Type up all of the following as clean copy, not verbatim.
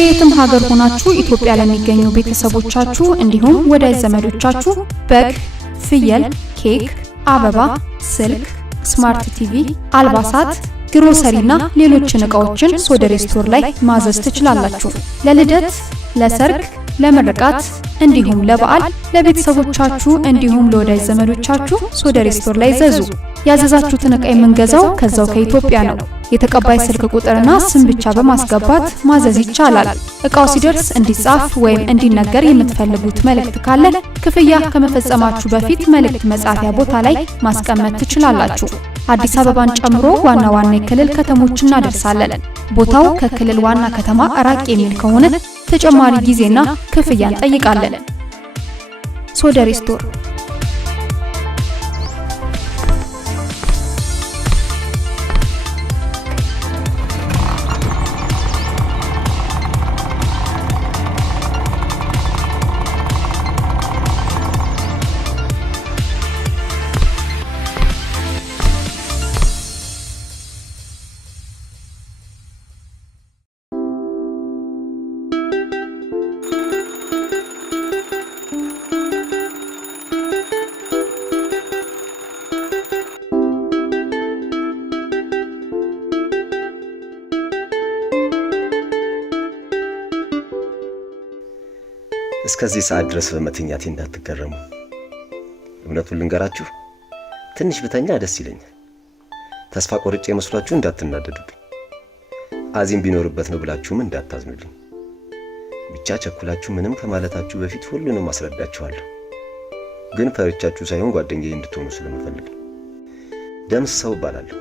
ከየትም ሀገር ሆናችሁ ኢትዮጵያ ለሚገኙ ቤተሰቦቻችሁ እንዲሁም ወዳጅ ዘመዶቻችሁ በግ፣ ፍየል፣ ኬክ፣ አበባ፣ ስልክ፣ ስማርት ቲቪ፣ አልባሳት፣ ግሮሰሪና ሌሎችን ዕቃዎችን ሶደሬ ስቶር ላይ ማዘዝ ትችላላችሁ። ለልደት፣ ለሰርግ፣ ለምርቃት እንዲሁም ለበዓል ለቤተሰቦቻችሁ እንዲሁም ለወዳጅ ዘመዶቻችሁ ሶደሬ ስቶር ላይ ዘዙ። ያዘዛችሁትን ዕቃ የምንገዛው ከዛው ከኢትዮጵያ ነው። የተቀባይ ስልክ ቁጥርና ስም ብቻ በማስገባት ማዘዝ ይቻላል። ዕቃው ሲደርስ እንዲጻፍ ወይም እንዲነገር የምትፈልጉት መልእክት ካለ ክፍያ ከመፈጸማችሁ በፊት መልእክት መጻፊያ ቦታ ላይ ማስቀመጥ ትችላላችሁ። አዲስ አበባን ጨምሮ ዋና ዋና የክልል ከተሞች እናደርሳለን። ቦታው ከክልል ዋና ከተማ ራቅ የሚል ከሆነ ተጨማሪ ጊዜና ክፍያ እንጠይቃለን። ሶደሬ ስቶር እስከዚህ ሰዓት ድረስ በመተኛቴ እንዳትገረሙ። እውነቱን ልንገራችሁ፣ ትንሽ ብተኛ ደስ ይለኛል። ተስፋ ቆርጬ መስሏችሁ እንዳትናደዱብኝ። አዚም ቢኖርበት ነው ብላችሁም እንዳታዝኑልኝ። ብቻ ቸኩላችሁ ምንም ከማለታችሁ በፊት ሁሉንም አስረዳችኋለሁ። ግን ፈርቻችሁ ሳይሆን ጓደኛዬ እንድትሆኑ ስለምፈልግ። ደምስ ሰው እባላለሁ።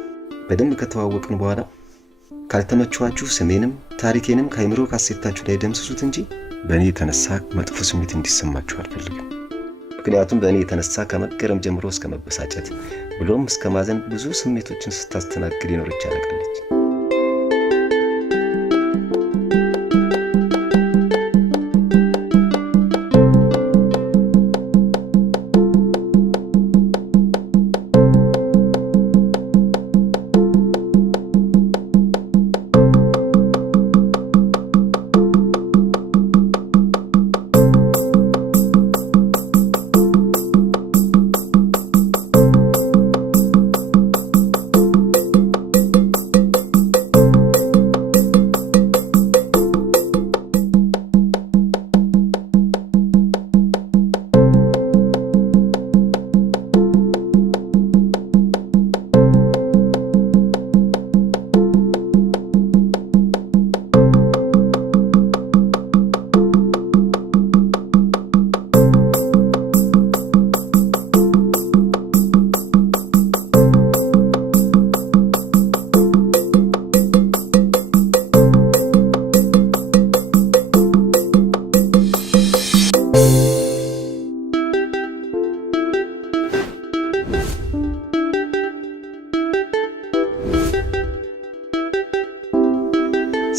በደንብ ከተዋወቅን በኋላ ካልተመቻችሁ ስሜንም ታሪኬንም ከአይምሮ ካሴታችሁ ላይ ደምስሱት እንጂ በእኔ የተነሳ መጥፎ ስሜት እንዲሰማችሁ አልፈልግም። ምክንያቱም በእኔ የተነሳ ከመገረም ጀምሮ እስከ መበሳጨት ብሎም እስከ ማዘን ብዙ ስሜቶችን ስታስተናግድ የኖረች አለቃለች።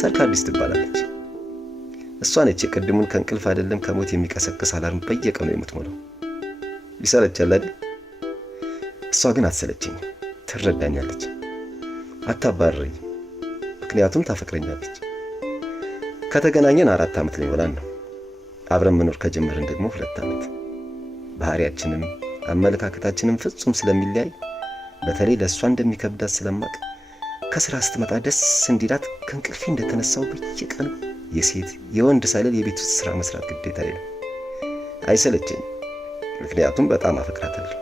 ሰርካዲስ ትባላለች። እሷ ነች የቀድሙን ከእንቅልፍ አይደለም ከሞት የሚቀሰቅስ አላርም በየቀኑ የምትሞላው። ይሰለቻል አይደል? እሷ ግን አትሰለችኝ፣ ትረዳኛለች፣ አታባረረኝ። ምክንያቱም ታፈቅረኛለች። ከተገናኘን 4 ዓመት ሊሞላን ነው። አብረን መኖር ከጀመርን ደግሞ 2 ዓመት። ባህሪያችንም አመለካከታችንም ፍጹም ስለሚለያይ በተለይ ለእሷ እንደሚከብዳት ስለማቅ ከስራ ስትመጣ ደስ እንዲላት ከእንቅልፌ እንደተነሳው በየቀኑ የሴት የወንድ ሳይል የቤት ውስጥ ስራ መስራት ግዴታዬ ነው። አይሰለቸኝም፣ ምክንያቱም በጣም አፈቅራታለሁ።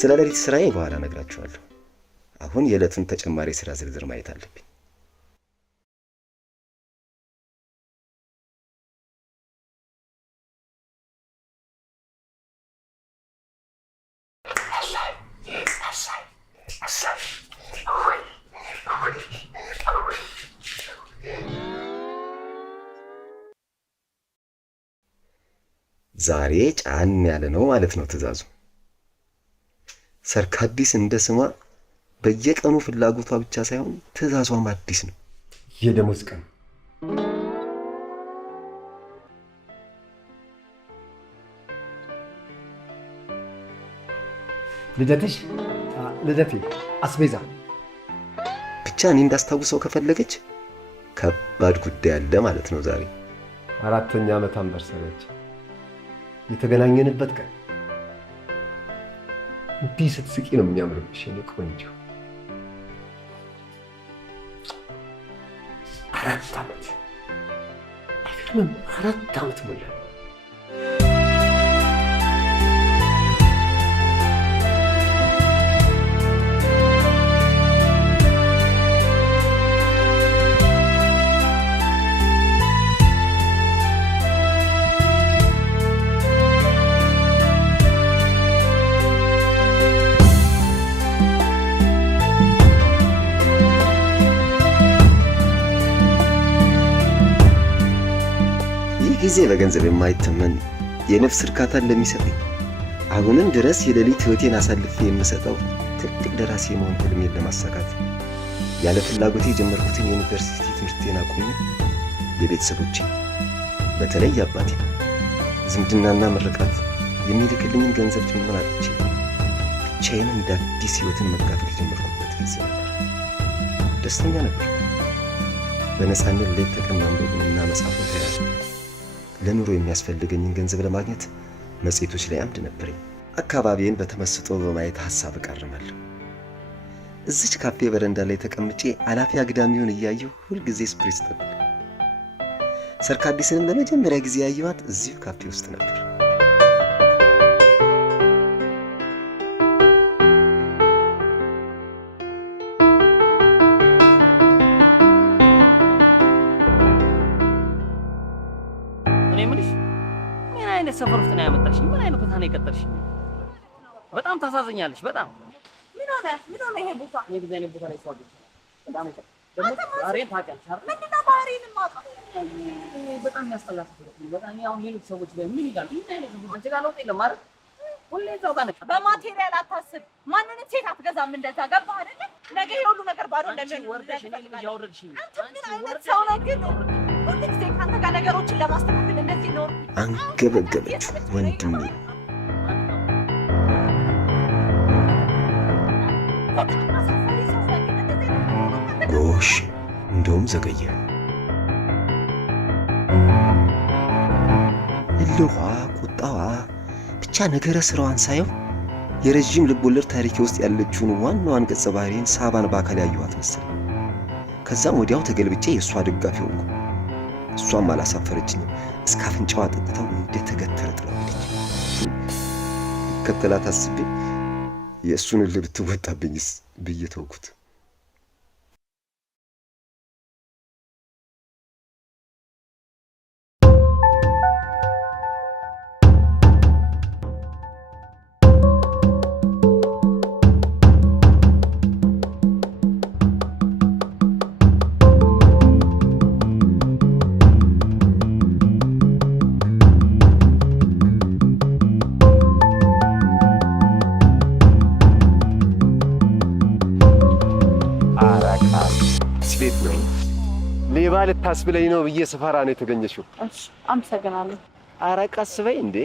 ስለ ሌሊት ስራዬ በኋላ እነግራችኋለሁ። አሁን የዕለቱን ተጨማሪ ስራ ዝርዝር ማየት አለብኝ። ዛሬ ጫን ያለ ነው ማለት ነው ትዕዛዙ። ሰርካዲስ እንደ ስሟ በየቀኑ ፍላጎቷ ብቻ ሳይሆን ትዕዛዟም አዲስ ነው። የደሞዝ ቀን ልደቴ አስቤዛ ብቻ እኔ እንዳስታውሰው ከፈለገች ከባድ ጉዳይ አለ ማለት ነው ዛሬ። 4ኛ ዓመት አንበርሰረች የተገናኘንበት ቀን። እንዲህ ስትስቂ ነው የሚያምርብሽ የኔ ቆንጆ። 4 ዓመት አይገርምም? 4 ዓመት ሞላ። ጊዜ በገንዘብ የማይተመን የነፍስ እርካታን ለሚሰጠኝ አሁንም ድረስ የሌሊት ህይወቴን አሳልፌ የምሰጠው ትልቅ ደራሲ የመሆን ህልሜን ለማሳካት ያለ ፍላጎቴ የጀመርኩትን የዩኒቨርሲቲ ትምህርቴን አቁሜ የቤተሰቦቼ በተለይ አባቴ ዝምድናና ምርቃት የሚልክልኝን ገንዘብ ጭምር አጥቼ ብቻዬን እንደ አዲስ ህይወትን መካፈል የጀመርኩበት ጊዜ ነበር። ደስተኛ ነበር። በነፃነት ሌት ተቀን ማንበቡንና መጻፉን ተያያዘ። ለኑሮ የሚያስፈልገኝን ገንዘብ ለማግኘት መጽሔቶች ላይ አምድ ነበረኝ። አካባቢዬን በተመስጦ በማየት ሐሳብ እቃርማለሁ። እዚች ካፌ በረንዳ ላይ ተቀምጬ አላፊ አግዳሚውን እያየሁ ሁልጊዜ ስፕሪስ ጠጣ። ሰርካዲስንም ለመጀመሪያ ጊዜ ያየኋት እዚሁ ካፌ ውስጥ ነበር። ሰፈር ውስጥ ነው ያመጣሽ? ምን አይነት ቦታ ነው የቀጠርሽ? በጣም ታሳዝኛለሽ። በጣም ምን ሆነ ይሄ ቦታ? የግዛኔ ቦታ ላይ ሰው በጣም ደግሞ ባህሪን ታውቂያለሽ አይደል? ምንድነው ባህሪን ማውቀው? በጣም ያስጠላል። በጣም ያው ሌሎች ሰዎች ላይ ምን ይላል? ምን አይነት ነው? አንቺ ጋር ለውጥ የለም አይደል? ሁሌ እዛው ጋር ነሽ። በማቴሪያል አታስብ። ማንንም ሴት አትገዛም። እንደዛ ገባህ አይደል? ነገ ይሄ ሁሉ ነገር ባዶ እንደሚሆን ወርደሽ እኔ ልጅ ያወረድሽኝ። አንቺ ምን አይነት ሰው ነህ ግን? ሁልጊዜ ካንተ ጋር ነገሮችን ለማስተካከል እንደዚህ ነው። አንገበገበች ወንድሜ። ጎሽ እንደውም ዘገየ። እልኋ፣ ቁጣዋ፣ ብቻ ነገረ ስራዋን ሳየው የረጅም ልቦለድ ታሪኬ ውስጥ ያለችውን ዋናዋን ገጸ ባህሪን ሳባን በአካል ያየኋት መሰለኝ። ከዛም ወዲያው ተገልብጬ የእሷ ደጋፊ ሆንኩ። እሷም አላሳፈረችኝም። እስከ አፍንጫዋ ጠጥታው እንደተገተረ ጥላለች። ከተላት አስቤ የእሱን እልህ ብትወጣብኝስ ብዬ ተውኩት። ሌባ ልታስብለኝ ነው ብዬ ስፈራ ነው የተገኘሽው። እሺ አመሰግናለሁ። ኧረ ቀስ በይ እንዴ።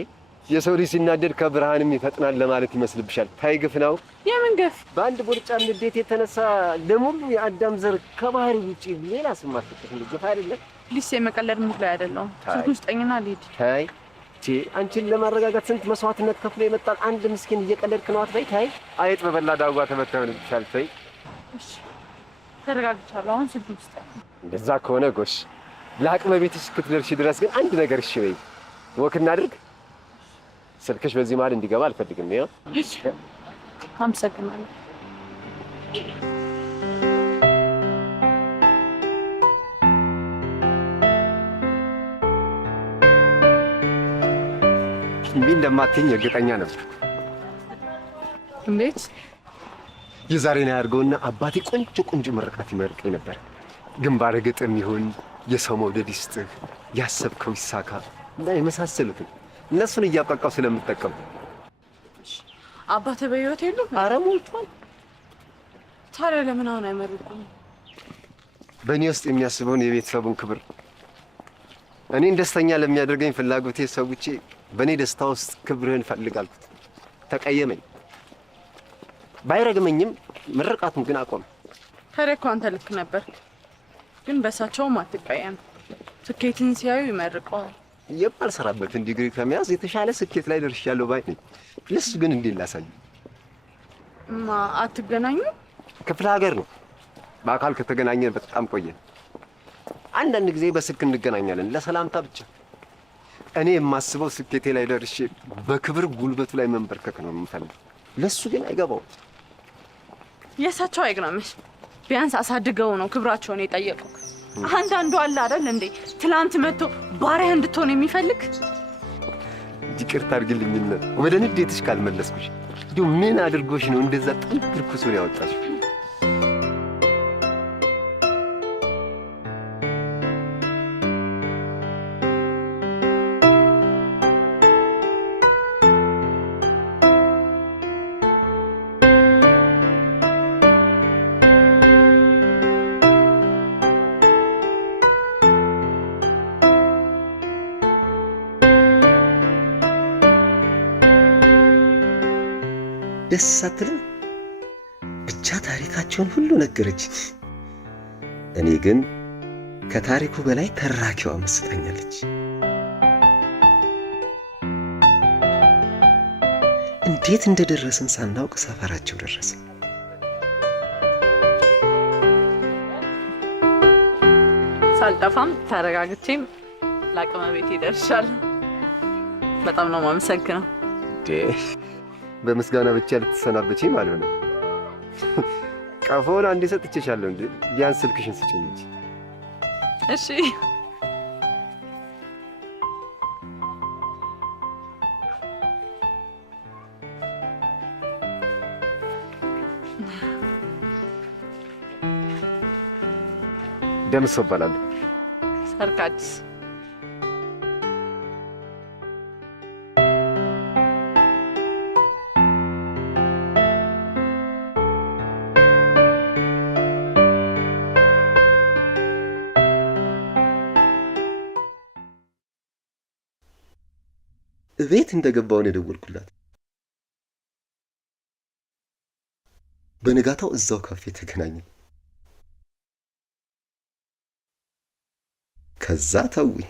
የሰው ልጅ ሲናደድ ከብርሃንም ይፈጥናል ለማለት ይመስልብሻል? ታይ ግፍ ነው። የምን ግፍ? በአንድ ቦርጫም ንዴት የተነሳ ለሙሉ የአዳም ዘር ከባህሪ ውጪ ሌላ ስም ማስፈጠር ግፍ አይደለም? ሊስ የመቀለድ ሙድ ላይ አይደለም። ስልኩን ስጠኝና ልሂድ። ታይ አንቺን ለማረጋጋት ስንት መስዋዕትነት ከፍሎ የመጣል አንድ ምስኪን እየቀለድክ ነው አትበይ። ታይ አይጥ በበላ ዳጓ ተመታውልሻል። ታይ እሺ ተረጋግቻለሁ። አሁን ስልኩን ስጠኝ። እንደዛ ከሆነ ጎሽ፣ ለአቅመ ቤትሽ እስክትደርሺ ድረስ ግን አንድ ነገር እሺ በይ። ወክ እናድርግ። ስልክሽ በዚህ መሀል እንዲገባ አልፈልግም። ይኸው። እሺ አመሰግናለሁ። እምቢ እንደማትይኝ እርግጠኛ ነበር። እንዴት? የዛሬን ያድርገውና አባቴ ቆንጆ ቆንጆ ምርቃት ይመርቀኝ ነበር። ግንባር ግጥም ይሁን የሰው መውደድ ይስጥህ፣ ያሰብከው ይሳካ እና የመሳሰሉትን እነሱን እያብቃቃው ስለምጠቀም። አባቴ በህይወት የሉም? ኧረ ሞልቷል። ታዲያ ለምን አሁን አይመርቁም? በእኔ ውስጥ የሚያስበውን የቤተሰቡን ክብር እኔን ደስተኛ ለሚያደርገኝ ፍላጎቴ ሰውቼ በእኔ ደስታ ውስጥ ክብርህን ፈልጋልኩት። ተቀየመኝ። ባይረግመኝም ምርቃቱን ግን አቆም። ታዲያ እኮ አንተ ልክ ነበር፣ ግን በሳቸውም አትቀየም። ስኬትን ሲያዩ ይመርቀዋል። የማልሰራበትን ዲግሪ ከመያዝ የተሻለ ስኬት ላይ ደርሻለሁ ባይ ነኝ። ለሱ ግን እንዴት ላሳይ? አትገናኙ? ክፍለ ሀገር ነው። በአካል ከተገናኘን በጣም ቆየን። አንዳንድ ጊዜ በስልክ እንገናኛለን ለሰላምታ ብቻ። እኔ የማስበው ስኬቴ ላይ ደርሼ በክብር ጉልበቱ ላይ መንበርከክ ነው የምፈልገው። ለሱ ግን አይገባውም። የእሳቸው አይግናምሽ። ቢያንስ አሳድገው ነው ክብራቸውን የጠየቁት። አንዳንዱ አለ አይደል እንዴ ትላንት መጥቶ ባሪያ እንድትሆን የሚፈልግ። ይቅርታ አድርግልኝና ወደ ንዴትሽ ካልመለስኩሽ እንዲሁ ምን አድርጎሽ ነው እንደዛ ጥልቅልኩሱን ያወጣሽ? ደስ አትልም? ብቻ ታሪካቸውን ሁሉ ነገረችኝ። እኔ ግን ከታሪኩ በላይ ተራኪዋ መስጣኛለች። እንዴት እንደደረስን ሳናውቅ ሰፈራቸው ደረስን። ሳልጠፋም ተረጋግቼም ለአቅመ ቤት ይደርሻል። በጣም ነው የማመሰግነው። በምስጋና ብቻ ልትሰናበችኝ ማለት ነው? ቀፎን አንዴ ሰጥቼሻለሁ እንዴ? ያን ስልክሽን ስጭኝ እንጂ። እሺ ደምሶ እባላለሁ። ሰርካዲስ ቤት እንደገባውን የደወልኩላት። በንጋታው እዛው ካፌ ተገናኘን። ከዛ ተውኝ።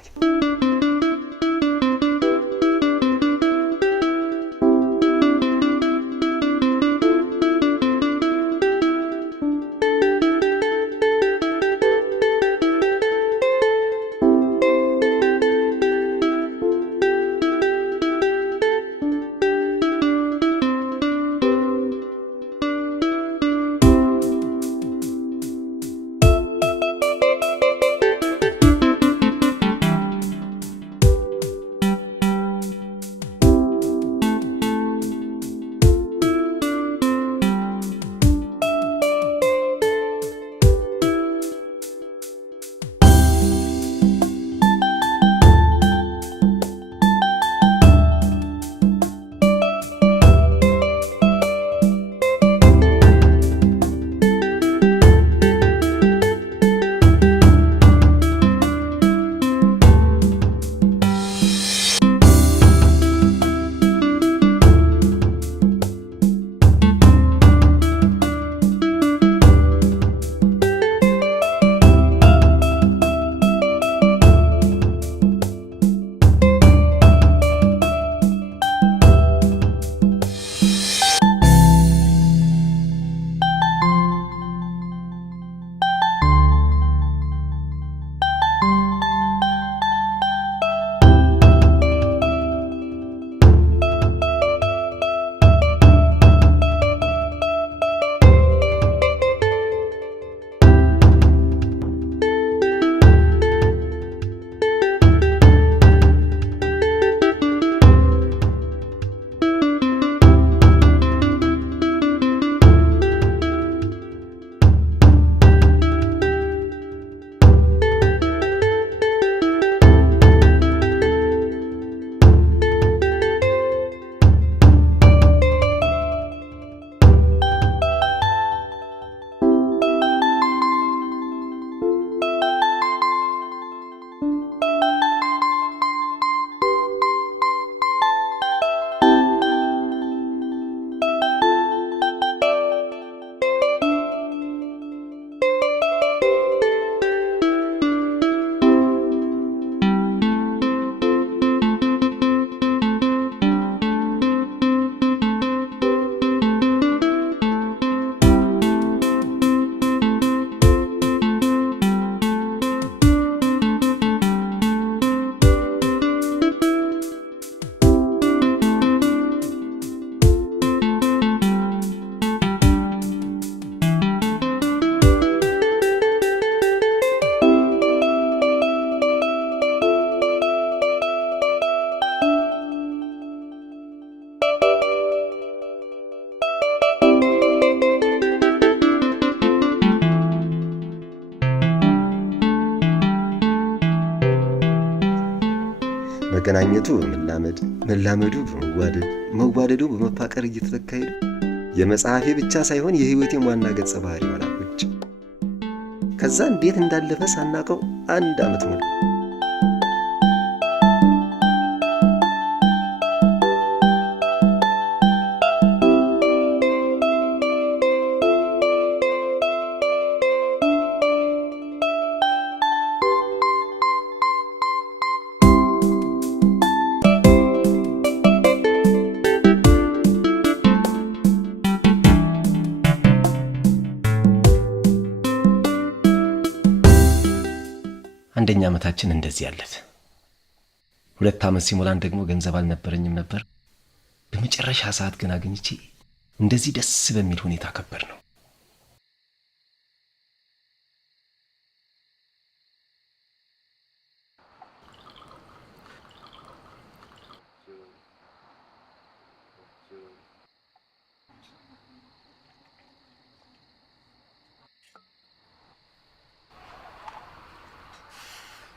መገናኘቱ በመላመድ መላመዱ በመዋደድ መዋደዱ በመፋቀር እየተተካ ሄደ። የመጽሐፌ ብቻ ሳይሆን የህይወቴም ዋና ገጸ ባህሪ ሆና ቁጭ። ከዛ እንዴት እንዳለፈ ሳናቀው 1 ዓመት ሞላ። አንደኛ ዓመታችን እንደዚህ ያለፈ። 2 ዓመት ሲሞላን ደግሞ ገንዘብ አልነበረኝም ነበር። በመጨረሻ ሰዓት ግን አግኝቼ እንደዚህ ደስ በሚል ሁኔታ ከበር ነው።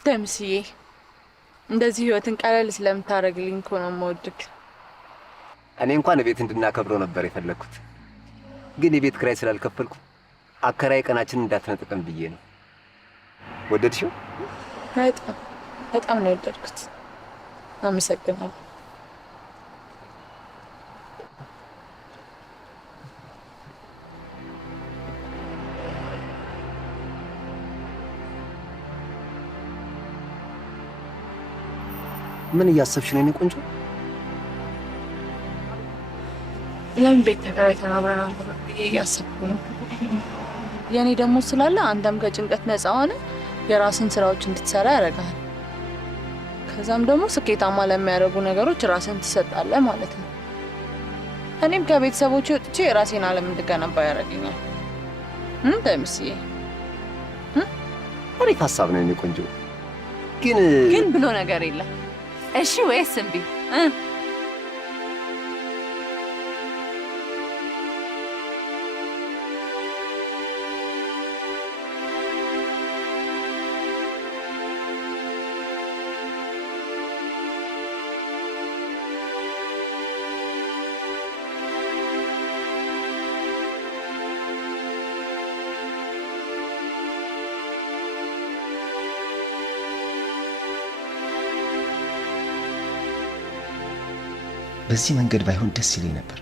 ደምስዬ እንደዚህ ህይወትን ቀለል ስለምታረግልኝ እኮ ነው የምወድክ። እኔ እንኳን ቤት እንድናከብረው ነበር የፈለኩት፣ ግን የቤት ክራይ ስላልከፈልኩ አከራይ ቀናችን እንዳትነጥቀን ብዬ ነው። ወደድሽው? በጣም ነው የወደድኩት። አመሰግናለሁ። ምን እያሰብሽ ነው የኔ ቆንጆ? ለምን ቤት ተከራይተን አብረን አንኖርም ብዬ እያሰብኩ ነው። የኔ ደግሞ ስላለ አንተም ከጭንቀት ነፃ ሆነ የራስን ስራዎች እንድትሰራ ያደርጋል። ከዛም ደግሞ ስኬታማ ለሚያደርጉ ነገሮች ራስን ትሰጣለህ ማለት ነው። እኔም ከቤተሰቦቼ ወጥቼ የራሴን ዓለም እንድገነባ ያደርገኛል። ደምስዬ አሪፍ ሀሳብ ነው የኔ ቆንጆ። ግን ብሎ ነገር የለም። እሺ ወይስ እምቢ? በዚህ መንገድ ባይሆን ደስ ይለኝ ነበር።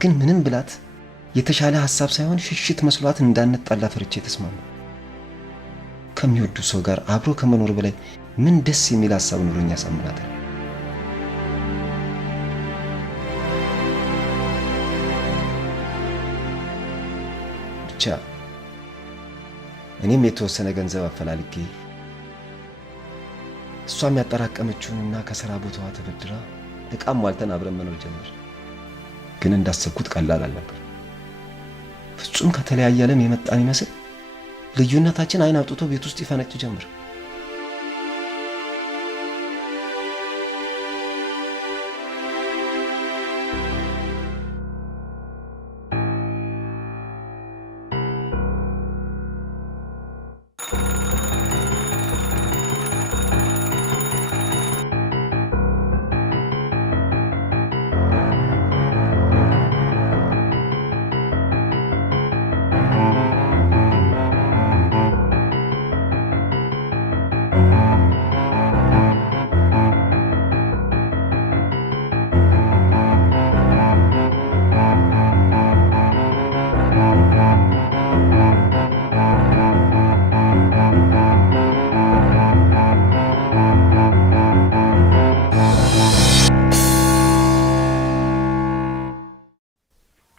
ግን ምንም ብላት የተሻለ ሐሳብ ሳይሆን ሽሽት መስሏት እንዳንጣላ ፈርቼ ተስማማ። ከሚወዱ ሰው ጋር አብሮ ከመኖር በላይ ምን ደስ የሚል ሐሳብ ኑሮኛ ያሳምናታል። ብቻ እኔም የተወሰነ ገንዘብ አፈላልጌ እሷም ያጠራቀመችውንና ከሥራ ቦታዋ ተበድራ እቃም ዋልተን አብረን መኖር ጀመር። ግን እንዳሰብኩት ቀላል አልነበር። ፍጹም ከተለያየ ዓለም የመጣን ይመስል ልዩነታችን አይን አውጥቶ ቤት ውስጥ ይፈነጭ ጀመር።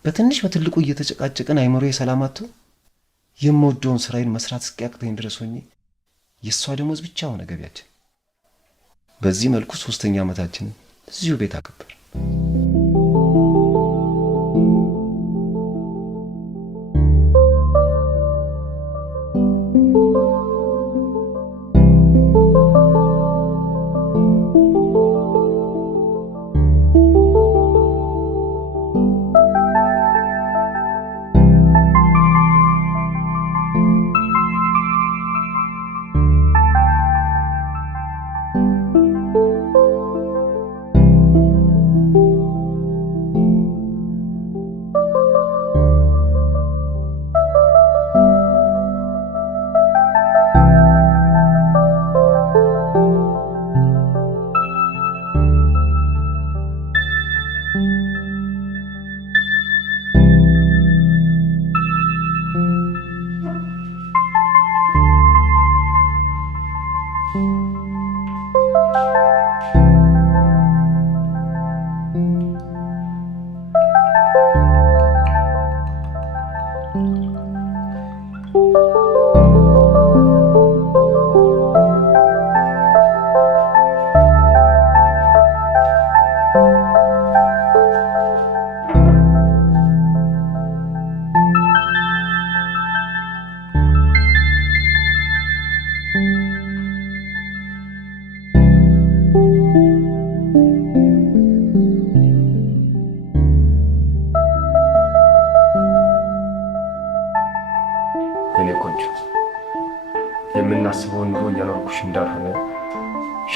በትንሽ በትልቁ እየተጨቃጨቀን አይምሮዬ ሰላም አጥቶ የምወደውን ስራዬን መስራት እስኪያቅተኝ ድረስ ሆኜ የእሷ ደሞዝ ብቻ ሆነ ገቢያችን። በዚህ መልኩ 3ኛ ዓመታችንን እዚሁ ቤት አከበር።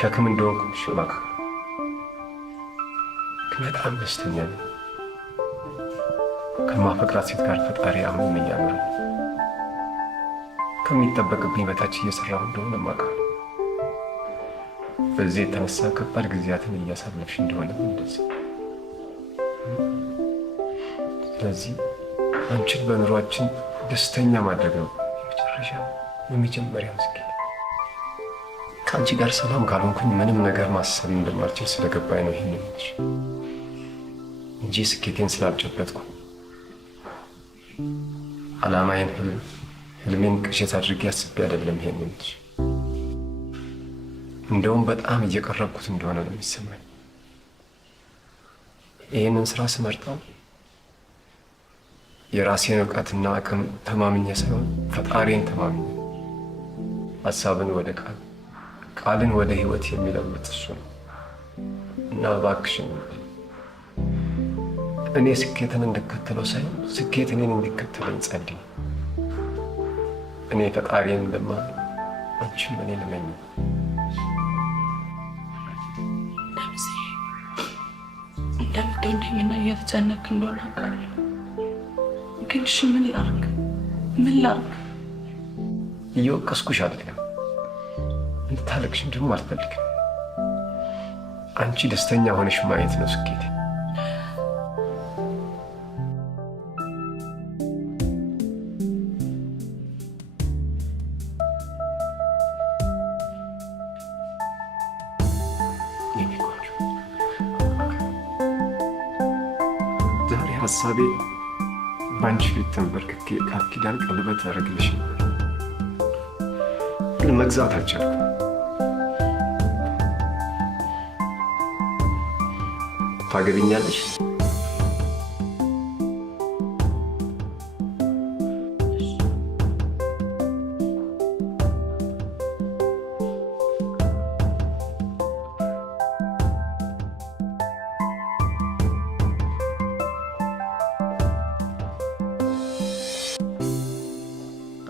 ሸክም እንደሆንኩሽ ማካ በጣም ደስተኛ ነኝ። ከማፈቅራት ሴት ጋር ፈጣሪ አምኖኝ እያኖረ ከሚጠበቅብኝ በታች እየሰራሁ እንደሆነ ማካ በዚህ የተነሳ ከባድ ጊዜያትን እያሳለፍሽ እንደሆነ እንደዚህ። ስለዚህ አንቺን በኑሯችን ደስተኛ ማድረግ ነው የመጀመሪያው ስኬት። ከአንቺ ጋር ሰላም ካልሆንኩኝ ምንም ነገር ማሰብ እንደማልችል ስለገባኝ ነው ይሄን ልጅ እንጂ ስኬቴን ስላልጨበጥኩ ዓላማዬን ህልሜን ቅዠት አድርጌ አስቤ አይደለም ይሄን ልጅ። እንደውም በጣም እየቀረብኩት እንደሆነ ነው የሚሰማኝ። ይህንን ስራ ስመርጠው የራሴን እውቀትና አቅም ተማምኜ ሳይሆን ፈጣሪን ተማምኜ ሀሳብን ወደ ቃልን ወደ ህይወት የሚለውጥ እሱ ነው እና እባክሽን እኔ ስኬትን እንድከተለው ሳይሆን ስኬት እኔን እንዲከተለኝ ጸልይ። እኔ ፈጣሪን እንደማምን አንቺም እኔን እመኝ። እንደምትወደኝና እየተጨነቅ እንደሆነ አውቃለሁ። ግን እሺ ምን ላድርግ? እየወቀስኩሽ አይደለም፣ እንድታለቅሽም ደግሞ አልፈልግም። አንቺ ደስተኛ ሆነሽ ማየት ነው ስኬት። ዛሬ ሀሳቤ በአንቺ ፊት ተንበርክኬ ቃል ኪዳን ቀለበት አደረግልሽ ነበር፣ ግን መግዛት አልቻልኩም። ታገቢኛለሽ?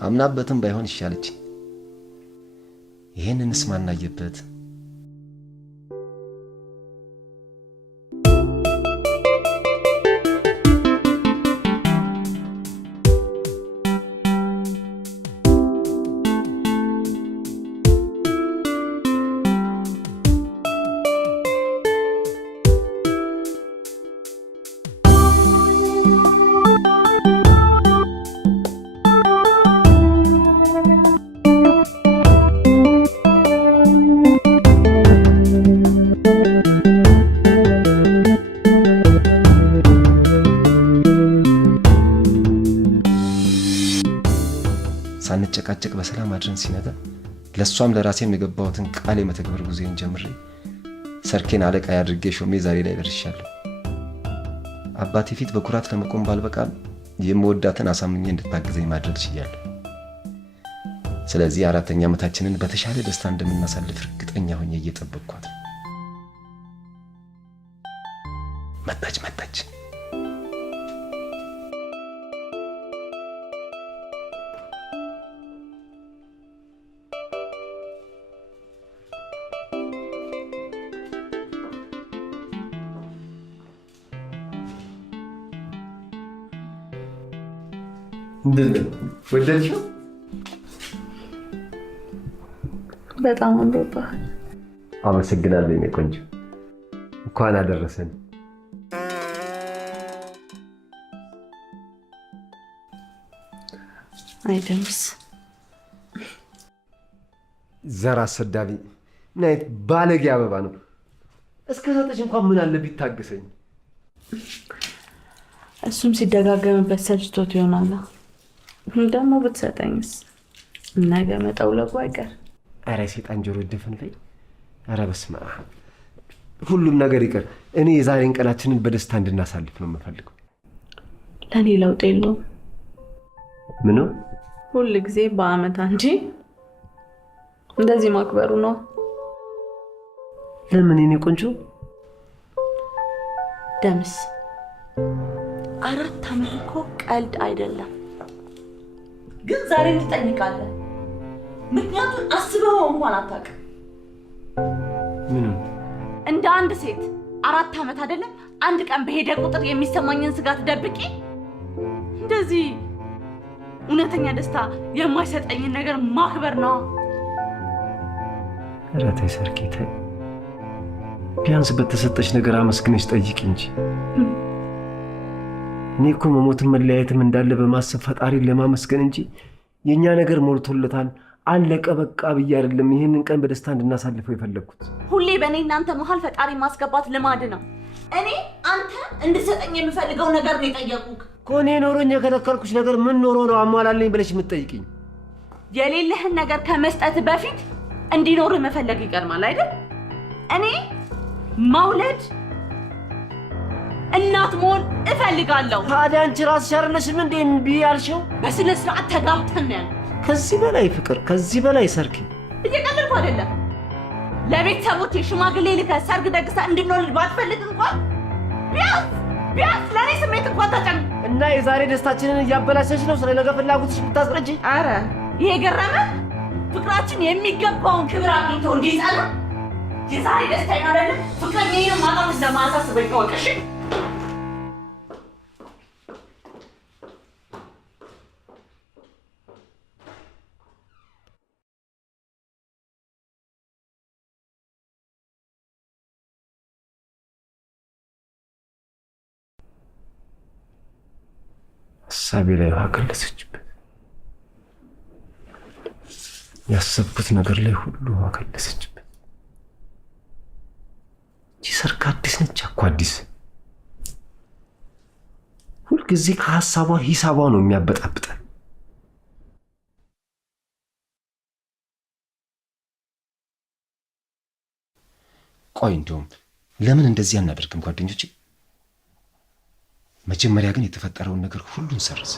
አምናበትም ባይሆን ይሻለች። ይሄንንስ ማናየበት? ሳንጨቃጨቅ በሰላም አድረን ሲነጋ ለሷም ለራሴም የገባሁትን ቃል የመተግበር ጉዞዬን ጀምሬ ሰርኬን አለቃ አድርጌ ሾሜ ዛሬ ላይ ደርሻለሁ። አባቴ ፊት በኩራት ለመቆም ባልበቃም የምወዳትን አሳምኜ እንድታግዘኝ ማድረግ ችያለሁ። ስለዚህ 4ኛ ዓመታችንን በተሻለ ደስታ እንደምናሳልፍ እርግጠኛ ሆኜ እየጠበቅኳት መጣች። ወደድሽው? በጣም አምሮብሃል። አመሰግናለሁ የኔ ቆንጆ። እንኳን አደረሰን። አይደምስ ዘር አሰዳቢ ምን አይነት ባለጌ አበባ ነው! እስከ ሰጠሽ እንኳን ምን አለ ቢታገሰኝ። እሱም ሲደጋገምበት ሰልችቶት ይሆናል። ደግሞ ብትሰጠኝስ ነገ መጠውለቁ አይቀር። ኧረ ሰይጣን ጆሮ ድፍን ላይ። ኧረ በስመ አብ። ሁሉም ነገር ይቀር። እኔ የዛሬን ቀናችንን በደስታ እንድናሳልፍ ነው የምፈልገው። ለእኔ ለውጥ የለውም። ምኑ? ሁል ጊዜ በአመት አንቺ እንደዚህ ማክበሩ ነው። ለምን የኔ ቆንጆ? ደምስ 4 ዓመት እኮ ቀልድ አይደለም። ግን ዛሬ ትጠይቃለህ። ምክንያቱም አስበው እንኳን አታውቅም። ምን እንደ አንድ ሴት 4 ዓመት አይደለም አንድ ቀን በሄደ ቁጥር የሚሰማኝን ስጋት ደብቄ እንደዚህ እውነተኛ ደስታ የማይሰጠኝን ነገር ማክበር ነው። ኧረ ተይ ሰርኬ ተይ። ቢያንስ በተሰጠች ነገር አመስግነሽ ጠይቂ እንጂ። እኔ እኮ መሞትም መለያየትም እንዳለ በማሰብ ፈጣሪን ለማመስገን እንጂ የእኛ ነገር ሞልቶለታል አለቀ በቃ ብዬ አይደለም ይህንን ቀን በደስታ እንድናሳልፈው የፈለግኩት። ሁሌ በእኔ እናንተ መሀል ፈጣሪ ማስገባት ልማድ ነው። እኔ አንተ እንድሰጠኝ የምፈልገው ነገር ነው የጠየቁክ። ኮኔ ኖሮኝ የከለከልኩሽ ነገር ምን ኖሮ ነው አሟላለኝ ብለሽ የምትጠይቅኝ? የሌለህን ነገር ከመስጠት በፊት እንዲኖር መፈለግ ይቀርማል አይደል? እኔ መውለድ እናት መሆን እፈልጋለሁ። ታዲያ አንቺ ራስሽ አይደለሽም እንዴ እምቢ ያልሽው? በስነ ስርዓት ተጋብተን ነው ያልኩት። ከዚህ በላይ ፍቅር፣ ከዚህ በላይ ሰርኬ እየቀለድኩ አይደለም። ለቤተሰቦቼ ሽማግሌ ልከህ ሰርግ ደግሰህ እንድንወልድ ባትፈልግ እንኳን ቢያንስ ለእኔ ስሜት እንኳን ተጨን እና የዛሬ ደስታችንን እያበላሸች ነው ስለ ነገ ፍላጎትሽ ብታስረጂ። አረ ይሄ ገረመ? ፍቅራችን የሚገባውን ክብር አግኝቶ እንዲጸና የዛሬ ደስታ አይደለም ፍቅረኛዬን ማጣት እንደማያሳስበኝ ወቅሽ። ሀሳቤ ላይ ውሃ ከለሰችበት። ያሰብኩት ነገር ላይ ሁሉ ውሃ ከለሰችበት። ይህ ሰርክ አዲስ ነች እኮ አዲስ። ሁልጊዜ ከሀሳቧ ሂሳቧ ነው የሚያበጣብጠን። ቆይ እንደውም ለምን እንደዚህ አናደርግም ጓደኞቼ? መጀመሪያ ግን የተፈጠረውን ነገር ሁሉን ሰርዝ።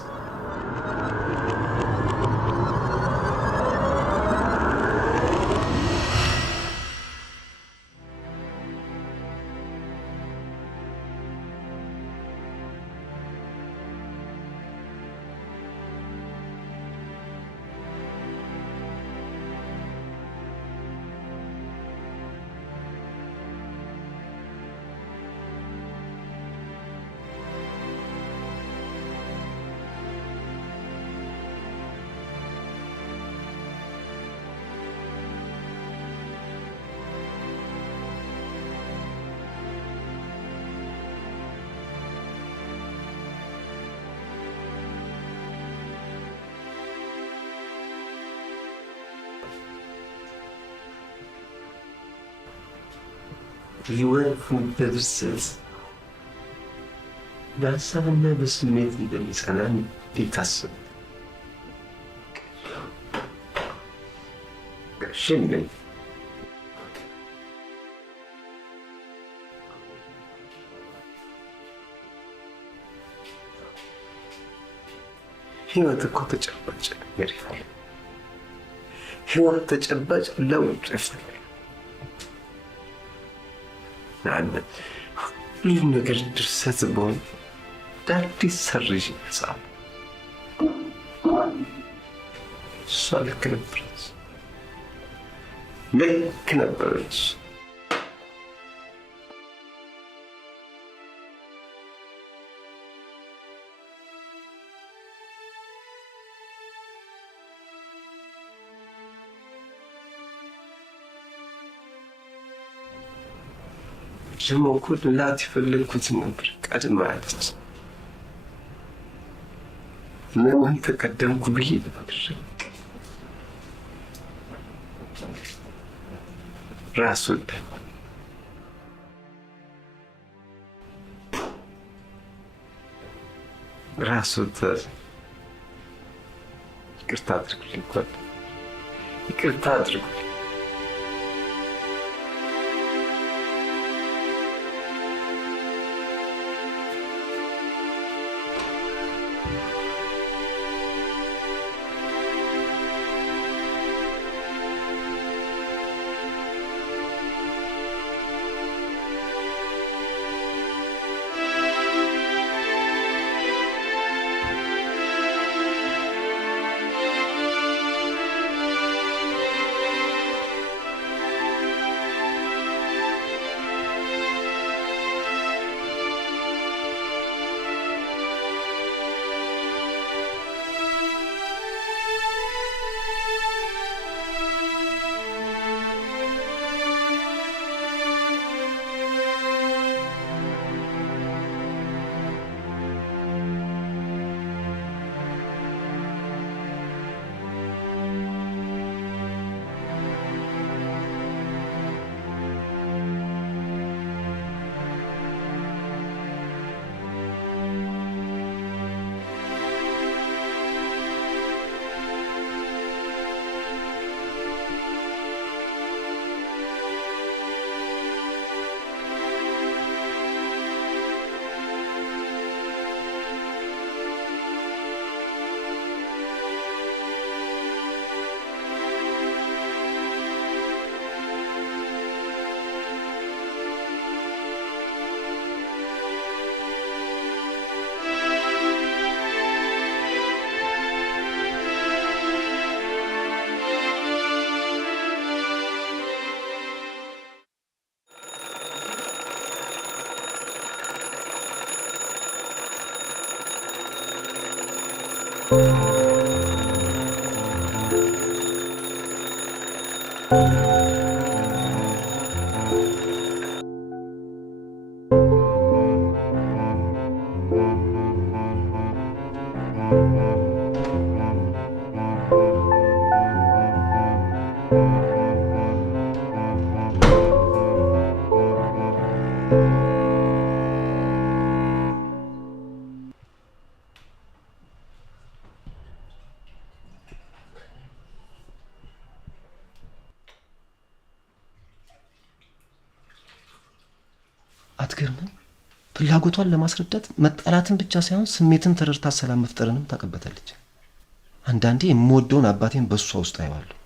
ህይወትን በድርሰት በሀሳብና በስሜት እንደሚጸና እንዴት አስብ። ጋሽም ነኝ ህይወት እኮ ተጨባጭ ነገር ይፈልጋል። ህይወት ተጨባጭ ለውጥ ይፈልጋል። ሁሉ ነገር ድርሰት በሆነ አዲስ ሰርዥ ጻፍ። እሷ ልክ ነበረች፣ ልክ ነበረች። ደግሞ እኮ ልላት የፈለግኩትን ነበር ቀድማ ያለች። ለምን ተቀደምኩ ብዬ ነበር። ራስ ወዳድ ራስ ወዳድ። ይቅርታ አድርጉልኝ ጓድ፣ ይቅርታ አድርጉልኝ። አትገርምም? ፍላጎቷን ለማስረዳት መጣላትን ብቻ ሳይሆን ስሜትን ተረድታ ሰላም መፍጠርንም ታቀበታለች። አንዳንዴ የምወደውን አባቴን በሷ ውስጥ አየዋለሁ።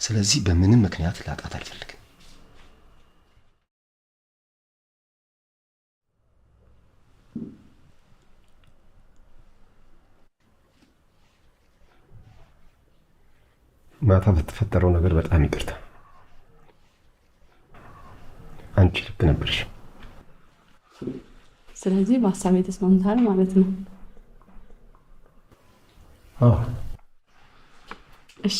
ስለዚህ በምንም ምክንያት ላጣት አልፈልግም። ማታ በተፈጠረው ነገር በጣም ይቅርታ። አንቺ ልክ ነበርሽ። ስለዚህ በሀሳቤ ተስማምተሃል ማለት ነው? አዎ። እሺ፣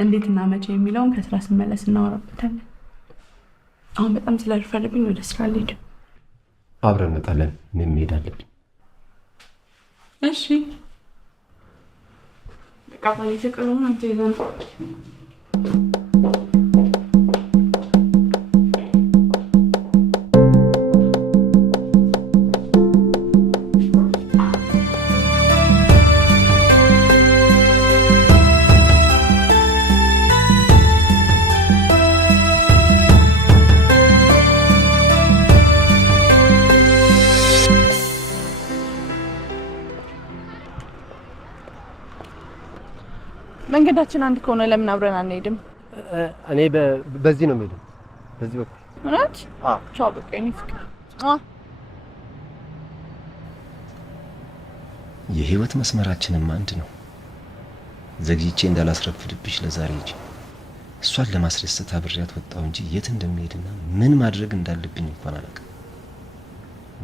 እንዴት እና መቼ የሚለውን ከስራ ስመለስ እናወራበታለን። አሁን በጣም ስለረፈደብኝ ወደ ስራ ልሄድ። አብረን እንመጣለን። እኔም መሄድ አለብኝ። እሺ፣ በቃ ባይተቀሩን አንተ ይዘን መንገዳችን አንድ ከሆነ ለምን አብረን አንሄድም? እኔ በዚህ ነው የምሄደው። በዚህ በኩል እውነት? አዎ። ቻው። በቃ እኔ ፍቅር የህይወት መስመራችንም አንድ ነው። ዘግይቼ እንዳላስረፍድብሽ ለዛሬ እንጂ እሷን ለማስደሰት አብሬያት ወጣሁ እንጂ የት እንደሚሄድና ምን ማድረግ እንዳለብኝ እንኳን አላውቅም።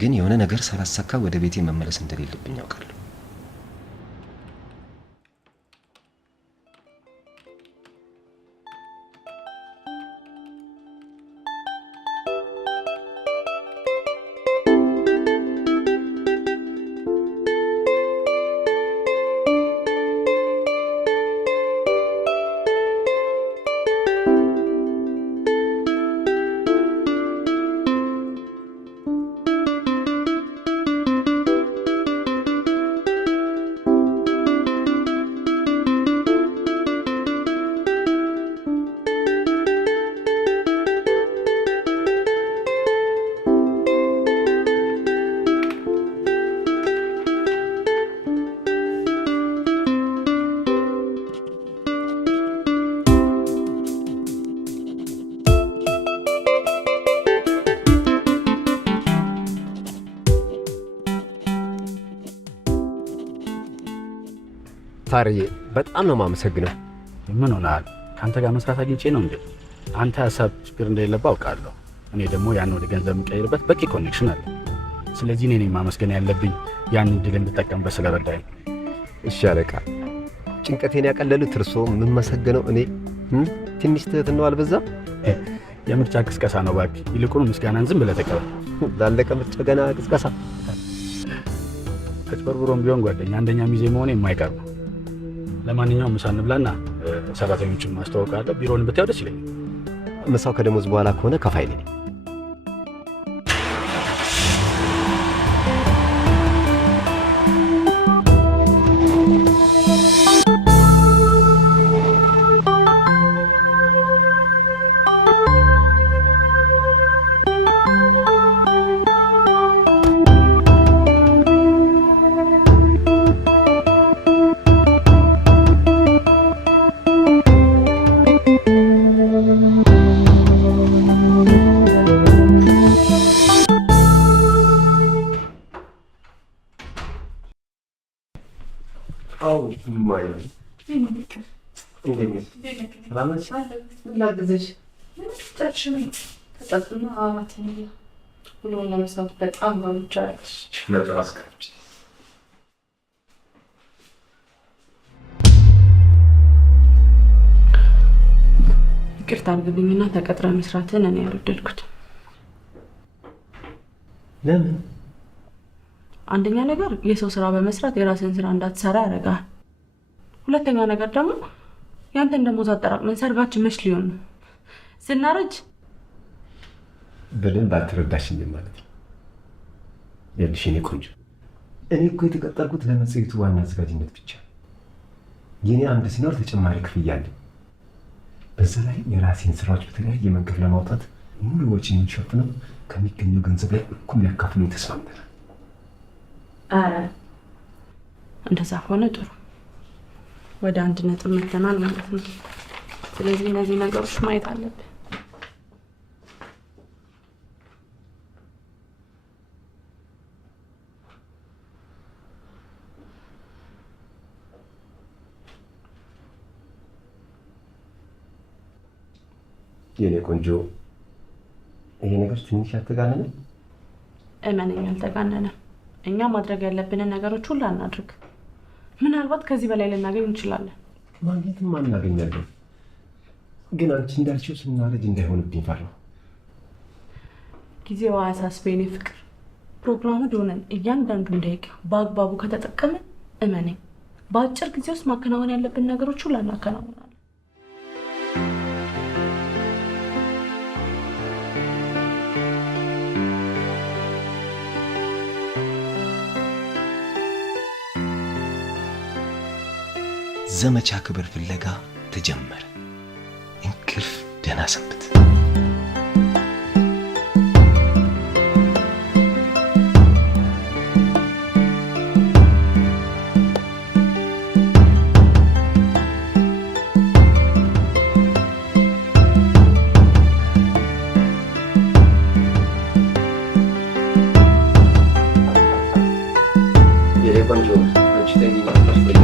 ግን የሆነ ነገር ሳላሳካ ወደ ቤቴ መመለስ እንደሌለብኝ አውቃለሁ። ታርዬ በጣም ነው የማመሰግነው። ምን ሆነሃል? ካንተ ጋር መስራት አግኝቼ ነው እንዴ? አንተ ሀሳብ ችግር እንደሌለብህ አውቃለሁ። እኔ ደግሞ ያን ወደ ገንዘብ የምቀይርበት በቂ ኮኔክሽን አለ። ስለዚህ እኔ ነኝ ማመስገን ያለብኝ ያን እድል እንድጠቀምበት ስለረዳኝ። እሺ አለቃ፣ ጭንቀቴን ያቀለሉት እርሶ፣ የምመሰገነው እኔ። ትንሽ ትህትናው አልበዛም? የምርጫ ቅስቀሳ ነው እባክህ። ይልቁን ምስጋናን ዝም ብለህ ተቀበል። ላለቀ ምርጫ ገና ቅስቀሳ? ከጭበርብሮም ቢሆን ጓደኛ አንደኛ ሚዜ መሆን የማይቀር ነው። ለማንኛውም ምሳ እንብላና ሰራተኞችን ማስተዋወቃለሁ። ቢሮውን ብታየው ደስ ይለኛል። ምሳው ከደሞዝ በኋላ ከሆነ ከፋይል ነኝ። ይቅርታ አድርግልኝና ተቀጥረ መስራትን እኔ ያልወደድኩት። ለምን? አንደኛ ነገር የሰው ስራ በመስራት የራስን ስራ እንዳትሰራ ያደርጋል። ሁለተኛ ነገር ደግሞ ያንተን ደሞዝ አጠራቅመን ሰርጋችን መች ሊሆን ነው? ስናረጅ በደንብ አትረዳሽኝ ማለት ነው። ያልሽ እኔ ቆንጆ፣ እኔ እኮ የተቀጠርኩት ለመጽሔቱ ዋና አዘጋጅነት ብቻ። የኔ አንድ ሲኖር ተጨማሪ ክፍያ አለ። በዛ ላይ የራሴን ስራዎች በተለያየ መንገድ ለማውጣት ሙሉ ወጪን የሚሸፍነው ከሚገኘው ገንዘብ ላይ እኩል ሊያካፍሉኝ ተስማምተናል። እንደዛ ሆነ ጥሩ። ወደ 1 ነጥብ መተናል ማለት ነው። ስለዚህ እነዚህ ነገሮች ማየት አለብን። የኔ ቆንጆ፣ ይሄ ነገር ትንሽ አልተጋነነ? እመነኝ አልተጋነነ። እኛ ማድረግ ያለብንን ነገሮች ሁሉ እናድርግ። ምናልባት ከዚህ በላይ ልናገኝ እንችላለን። ማግኘትም እናገኛለን። ግን አንቺ እንዳልሽው ስናረጅ እንዳይሆንብኝ ፈራሁ። ጊዜው አያሳስበኝ ፍቅር። ፕሮግራሙ ሆነን እያንዳንዱን ደቂቃ በአግባቡ ከተጠቀምን እመነኝ በአጭር ጊዜ ውስጥ ማከናወን ያለብን ነገሮች ሁሉ እናከናውናለን። ዘመቻ ክብር ፍለጋ ተጀመረ። እንቅልፍ ደህና ሰንብት። የኔ ቆንጆ፣ አንቺ ተኝ ማስፈልገ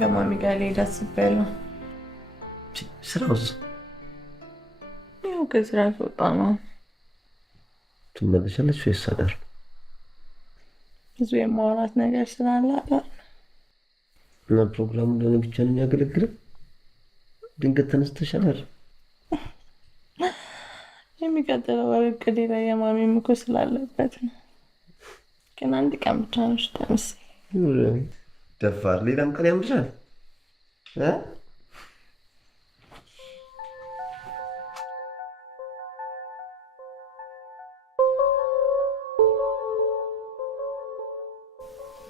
ከማሚ ጋር ልሄድ አስቤያለሁ። ስራውስ? ያው ከስራ ወጣ ነው። ትመለሻለሽ ወይስ አዳር? ብዙ የማውራት ነገር ስላለ እና ፕሮግራሙ ለኔ ብቻ ነው የሚያገለግለው? ድንገት ተነስተሻል አይደል? የሚቀጥለው ወር እቅዴ ላይ የማሚም እኮ ስላለበት ነው። ግን አንድ ቀን ብቻ ነው ሽታምስ ደፋር። ሌላም ቀን ያምርሻል እ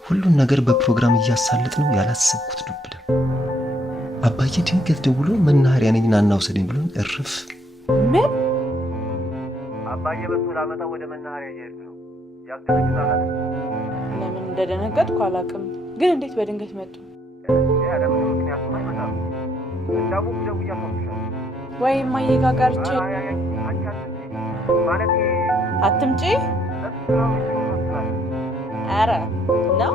ሁሉን ነገር በፕሮግራም እያሳለጥ ነው ያላሰብኩት ዱብዳ። አባዬ ድንገት ደውሎ መናኸሪያ ነኝ ና እናውሰደኝ ብሎኝ እርፍ። ምን? አባዬ በሱ ላመጣ ወደ መናኸሪያ እየሄድኩ ነው። ያስደነግጣል። ለምን እንደደነገጥኩ አላውቅም፣ ግን እንዴት በድንገት መጡ? ያለም ምክንያት አይመጣም። እንዳው ደውያ ፈውሻለሁ ወይ ማየጋ ጋርቼ ማለት አትምጪ። አረ ነው።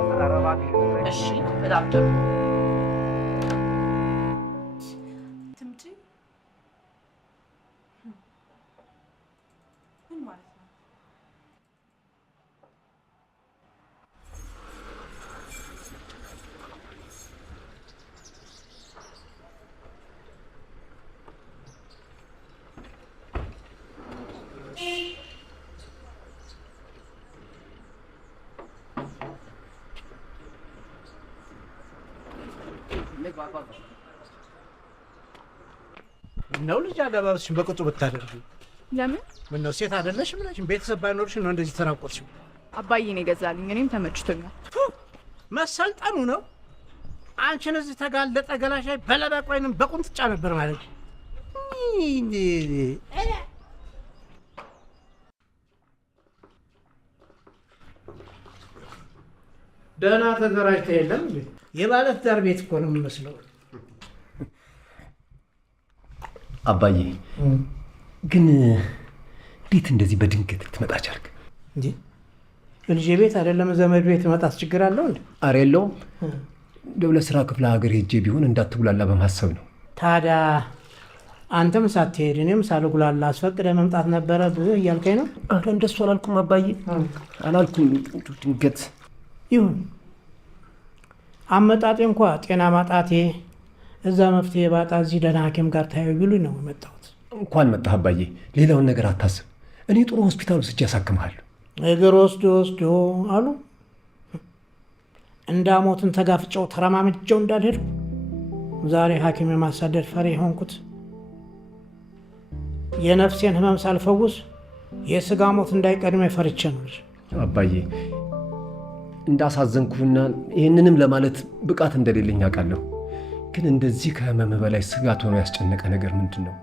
እሺ በጣም ጥሩ። አትምጪ ምን ማለት ነው? ነው ልጅ አለባበስሽን በቅጡ ብታደርጊ። ለምን? ምን ነው ሴት አይደለሽም? ምንሽም ቤተሰብ ባይኖርሽ ነው እንደዚህ ተራቆትሽው? አባዬ ነው የገዛልኝ፣ እኔም ተመችቶኛል። መሰልጠኑ ነው። አንቺን እዚህ ተጋለጠ ገላሽ ላይ በለበቅ ወይንም በቁንጥጫ ነበር ማለት ነው። ደህና ተደራጅተህ የለም እንዴ? የባለት ዳር ቤት እኮ ነው የሚመስለው። አባዬ ግን እንዴት እንደዚህ በድንገት ልትመጣ ቻልክ? እንዴ ልጄ ቤት አይደለም ዘመድ ቤት መጣት ችግር አለው እንዴ? ኧረ የለውም። እንደው ለስራ ክፍለ ሀገር ሄጄ ቢሆን እንዳትጉላላ በማሰብ ነው። ታዲያ አንተም ሳትሄድ እኔም ሳልጉላላ አስፈቅደ መምጣት ነበረብህ እያልከኝ ነው? ኧረ እንደሱ አላልኩም አባዬ፣ አላልኩም። ድንገት ይሁን። አመጣጤ እንኳ ጤና ማጣቴ እዛ መፍትሄ ባጣ እዚህ ደህና ሐኪም ጋር ታየው ቢሉኝ ነው የመጣሁት። እንኳን መጣህ አባዬ። ሌላውን ነገር አታስብ። እኔ ጥሩ ሆስፒታል ውስጥ ያሳክምሃለሁ። እግር ወስዶ አሉ እንዳሞትን ተጋፍጨው ተረማምጀው እንዳልሄድኩ ዛሬ ሐኪም የማሳደድ ፈሪ ሆንኩት። የነፍሴን ህመም ሳልፈውስ የስጋ ሞት እንዳይቀድመኝ ፈርቼ ነው። አባዬ እንዳሳዘንኩና ይህንንም ለማለት ብቃት እንደሌለኝ አውቃለሁ። ግን እንደዚህ ከህመም በላይ ስጋት ሆኖ ያስጨነቀ ነገር ምንድን ነው?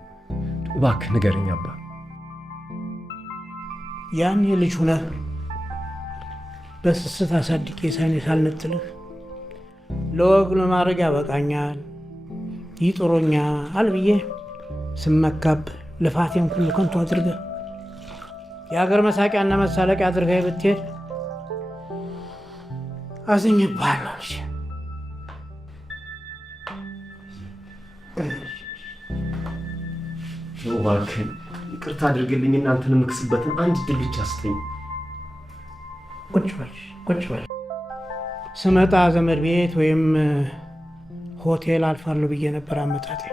እባክህ ንገረኝ አባ። ያን የልጅ ሁነህ በስስት አሳድጌ ሳይኔ ሳልነጥልህ ለወግ ለማድረግ ያበቃኛል ይጥሮኛል ብዬ ስመካብ ልፋቴን ሁሉ ከንቱ አድርገህ የሀገር መሳቂያና መሳለቂያ አድርገህ ብትሄድ አዝኜብሃለሁ። እባክህን ይቅርታ አድርግልኝ። እናንተን የምክስበትን አንድ ድል ብቻ ስጠኝ። ቁጭ በል። ስመጣ ዘመድ ቤት ወይም ሆቴል አልፋለሁ ብዬ ነበር አመጣጤ።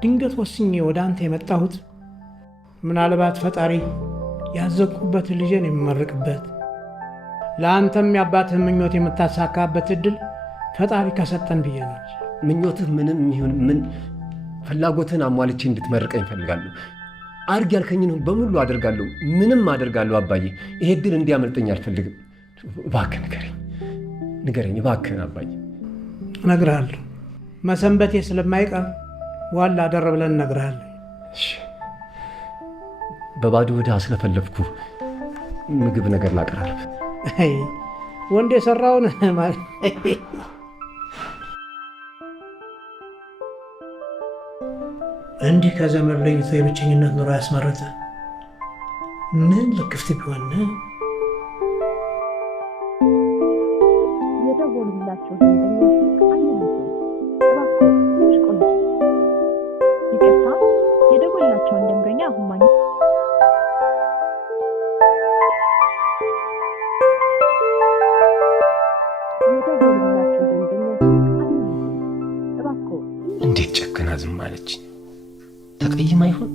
ድንገት ወስኜ ወደ አንተ የመጣሁት ምናልባት ፈጣሪ ያዘቅኩበትን ልጄን የሚመርቅበት ለአንተም የአባትህ ምኞት የምታሳካበት እድል ፈጣሪ ከሰጠን ብዬ ነው። ምኞትህ ምንም ይሁን ምን ፍላጎትን አሟልቼ እንድትመርቀኝ እፈልጋለሁ። አድርግ ያልከኝን በሙሉ አደርጋለሁ። ምንም አደርጋለሁ አባዬ። ይሄ እድል እንዲያመልጠኝ አልፈልግም። እባክህ ንገረኝ እባክህ አባዬ። እነግርሃለሁ። መሰንበቴ ስለማይቀር ዋላ አደር ብለን እነግርሃለሁ። እሺ። በባዶ ወደ አስለፈለፍኩ ምግብ ነገር ላቀራለሁ። ወንድ የሰራውን ማለት እንዲህ ከዘመድ ለይቶ የብቸኝነት ኑሮ ያስመረተ ምን ልክፍት ቢሆን የደወሉላቸው ደንበኞች ዝም አለች? ተቀይማ ይሆን?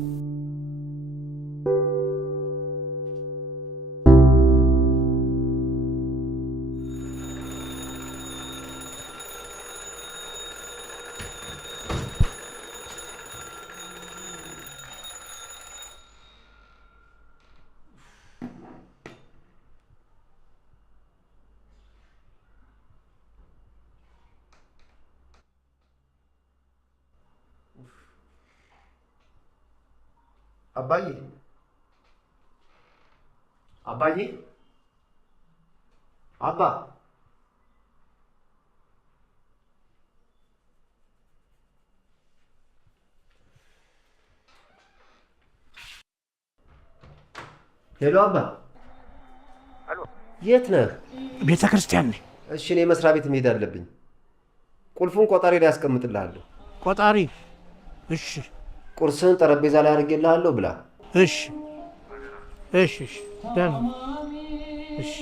አባዬ አባዬ አባ ሄሎ አባ አሎ የት ነህ? ቤተ ክርስቲያን ነኝ። እሺ እኔ መስሪያ ቤት መሄድ አለብኝ። ቁልፉን ቆጣሪ ላይ ያስቀምጥልሃለሁ። ቆጣሪ? እሺ። ቁርስህን ጠረጴዛ ላይ አድርጌልሃለሁ ብላ። እሺ እሺ እሺ። ደህና እሺ።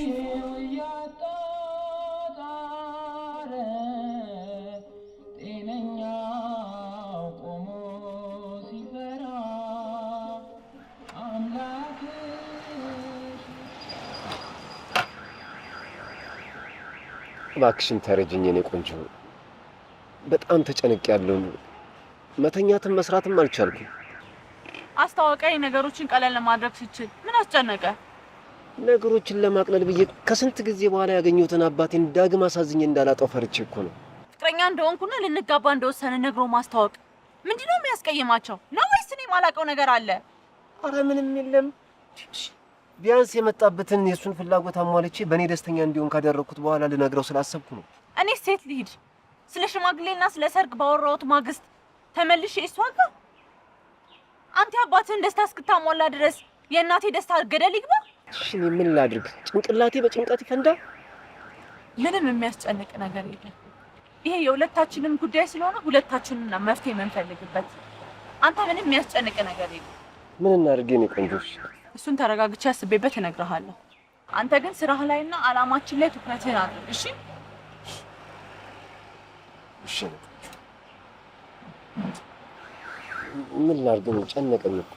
እባክሽን ተረጅኝ የኔ ቆንጆ፣ በጣም ተጨንቄያለሁ። መተኛትም መስራትም አልቻልኩም። አስተዋወቀኝ ነገሮችን ቀለል ለማድረግ ስችል ምን አስጨነቀ? ነገሮችን ለማቅለል ብዬ ከስንት ጊዜ በኋላ ያገኘሁትን አባቴን ዳግም አሳዝኜ እንዳላጣው ፈርቼ እኮ ነው። ፍቅረኛ እንደሆንኩና ልንጋባ እንደወሰነ ነግሮ ማስተዋወቅ ምንድነው የሚያስቀይማቸው? ነው ወይስ እኔ የማላውቀው ነገር አለ? አረ ምንም የለም። ቢያንስ የመጣበትን የሱን ፍላጎት አሟልቼ በእኔ ደስተኛ እንዲሆን ካደረኩት በኋላ ልነግረው ስላሰብኩ ነው። እኔ ሴት ልሂድ ስለ ሽማግሌና ስለ ሰርግ ባወራሁት ማግስት ተመልሼ እሷ ጋር አንተ አባትህን ደስታ እስክታሟላ ድረስ የእናቴ ደስታ ገደል ይግባ? እሺ ምን ላድርግ? ጭንቅላቴ በጭንቀት ይፈንዳ? ምንም የሚያስጨንቅ ነገር የለም። ይሄ የሁለታችንም ጉዳይ ስለሆነ ሁለታችንና መፍትሄ የምንፈልግበት። አንተ ምንም የሚያስጨንቅ ነገር የለም። ምን እናድርግ የኔ ቆንጆሽ? እሱን ተረጋግቼ አስቤበት እነግርሃለሁ። አንተ ግን ስራህ ላይና አላማችን ላይ ትኩረትህን አድርግ። እሺ እሺ። ምን ላድርግ? ጨነቀኝ እኮ።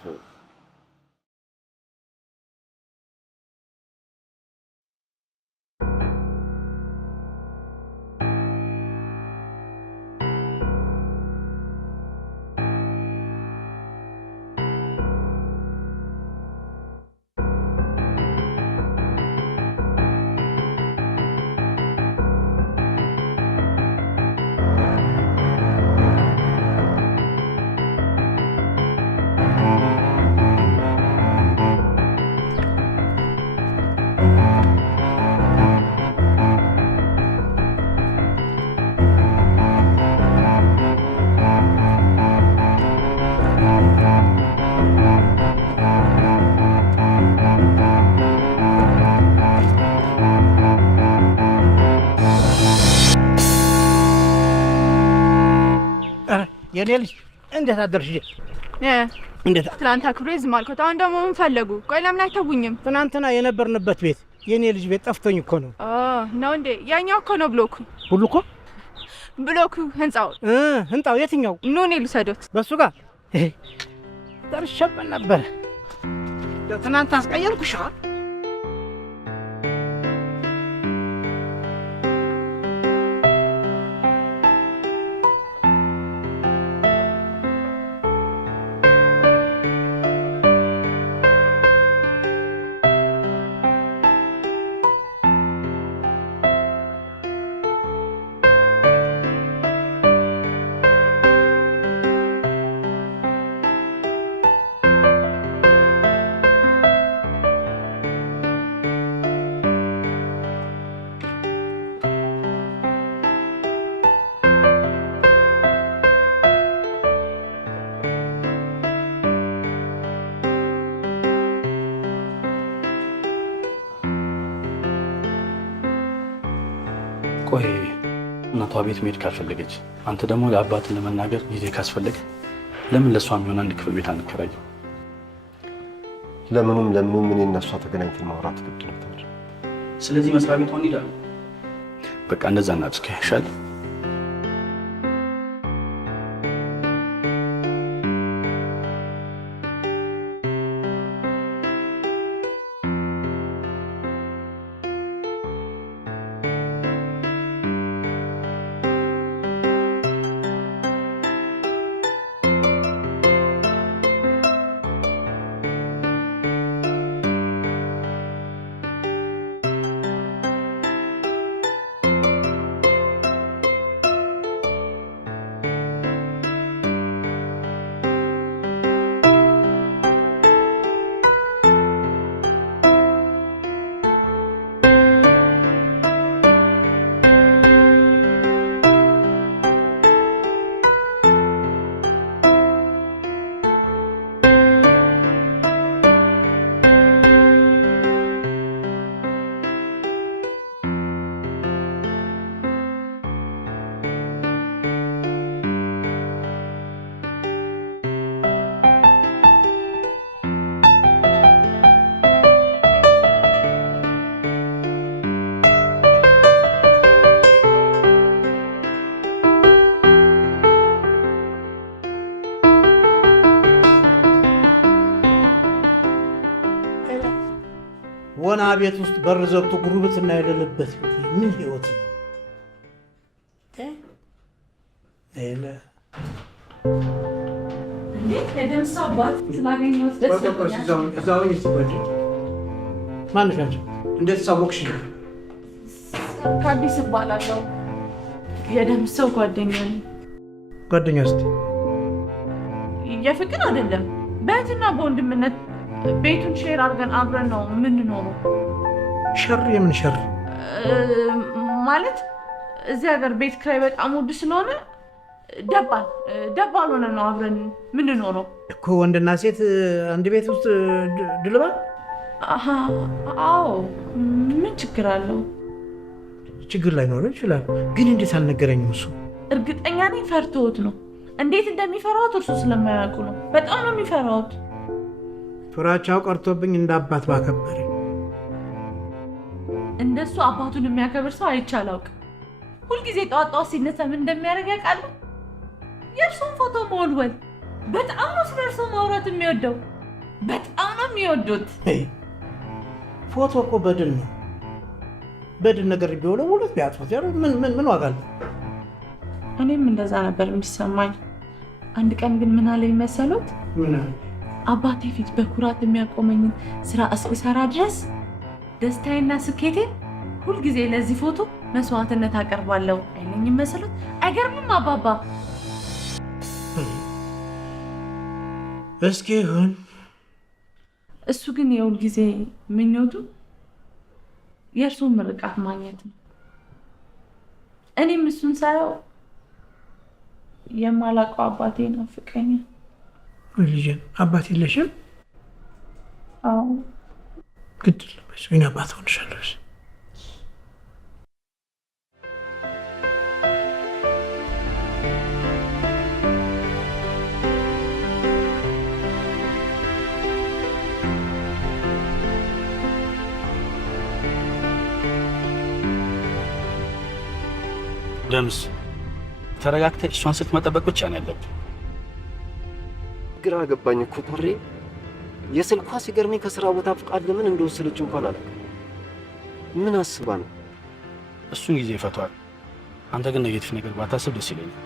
የኔ ልጅ እንዴት አደርሽ? እንዴት ትናንት አክብሬ ዝም አልኩት። አሁን ደግሞ ምን ፈለጉ? ቆይ ለምን አይተውኝም? ትናንትና የነበርንበት ቤት የኔ ልጅ ቤት ጠፍቶኝ እኮ ነው። ነው እንዴ? ያኛው እኮ ነው ብሎኩ። ብሎኩ? ብሎኩ ህንጻው የትኛው? ኑ እኔ ልውሰዶት። በሱ ጋር ደርሼበት ነበር። ትናንት አስቀየምኩሽ? ቆይ እናቷ ቤት መሄድ ካልፈለገች አንተ ደግሞ ለአባትን ለመናገር ጊዜ ካስፈለገ ለምን ለሷ የሚሆን አንድ ክፍል ቤት አንከራየው? ለምኑም እኔ እና እሷ ተገናኝተን ማውራት ግድ ነው። ስለዚህ መስሪያ ቤት ሆን ይላል። በቃ እንደዛ እናድርግ ይሻላል። ወና ቤት ውስጥ በር ዘግቶ ጉርብትና የሌለበት ምን ህይወት ነው? ማነሽ አንቺ? እንዴት ሳወቅሽ? ከአዲስ እባላለሁ። የደምሰው ጓደኛ ነኝ። ጓደኛ እስቲ የፍቅር አይደለም፣ በእህትና በወንድምነት ቤቱን ሼር አድርገን አብረን ነው የምንኖረው። ሸር? የምን ሸር ማለት? እዚህ ሀገር ቤት ኪራይ በጣም ውድ ስለሆነ ደባል ሆነ ነው አብረን የምንኖረው እኮ። ወንድና ሴት አንድ ቤት ውስጥ ድልባል? አዎ፣ ምን ችግር አለው? ችግር ላይኖረው ይችላል፣ ግን እንዴት አልነገረኝም እሱ? እርግጠኛ ነኝ ፈርቶት ነው። እንዴት እንደሚፈራውት እርሱ ስለማያውቁ ነው። በጣም ነው የሚፈራውት። ፍራቻው ቀርቶብኝ እንደ አባት ባከበረ። እንደሱ አባቱን የሚያከብር ሰው አይቼ አላውቅም። ሁልጊዜ ጠዋት ሲነሳ ምን እንደሚያደርግ ያውቃሉ? የእርሱን ፎቶ መወልወል። በጣም ነው ስለ እርሱ ማውራት የሚወደው። በጣም ነው የሚወዱት። ፎቶ እኮ በድን ነው። በድን ነገር ቢሆነ ሁለት ቢያጥፉት ምን ዋጋ አለው? እኔም እንደዛ ነበር የሚሰማኝ። አንድ ቀን ግን ምን አለኝ መሰሎት? አባቴ ፊት በኩራት የሚያቆመኝን ስራ እስክሰራ ድረስ ደስታዬና ስኬቴን ሁልጊዜ ለዚህ ፎቶ መስዋዕትነት አቀርባለሁ አይለኝም መሰሎት? አይገርምም አባባ? እስኪ ይሁን። እሱ ግን የሁል ጊዜ ምኞቱ የእርሱን ምርቃት ማግኘት ነው። እኔም እሱን ሳየው የማላውቀው አባቴ ናፍቀኛል። ልጄን አባት የለሽም? አዎ። ግድ የለሽ፣ እኔ አባት ሆንሻለሁ። ደምስ ተረጋግተህ እሷን ስትመጠበቅ ብቻ ነው ያለብህ። ግራ ገባኝ እኮ ኮሬ። የስልኳ ሲገርመኝ ከስራ ቦታ ፍቃድ ለምን እንደወሰደች እንኳን አላውቅም። ምን አስባ ነው? እሱን ጊዜ ይፈቷል። አንተ ግን ኔጌቲቭ ነገር ባታስብ ደስ ይለኛል።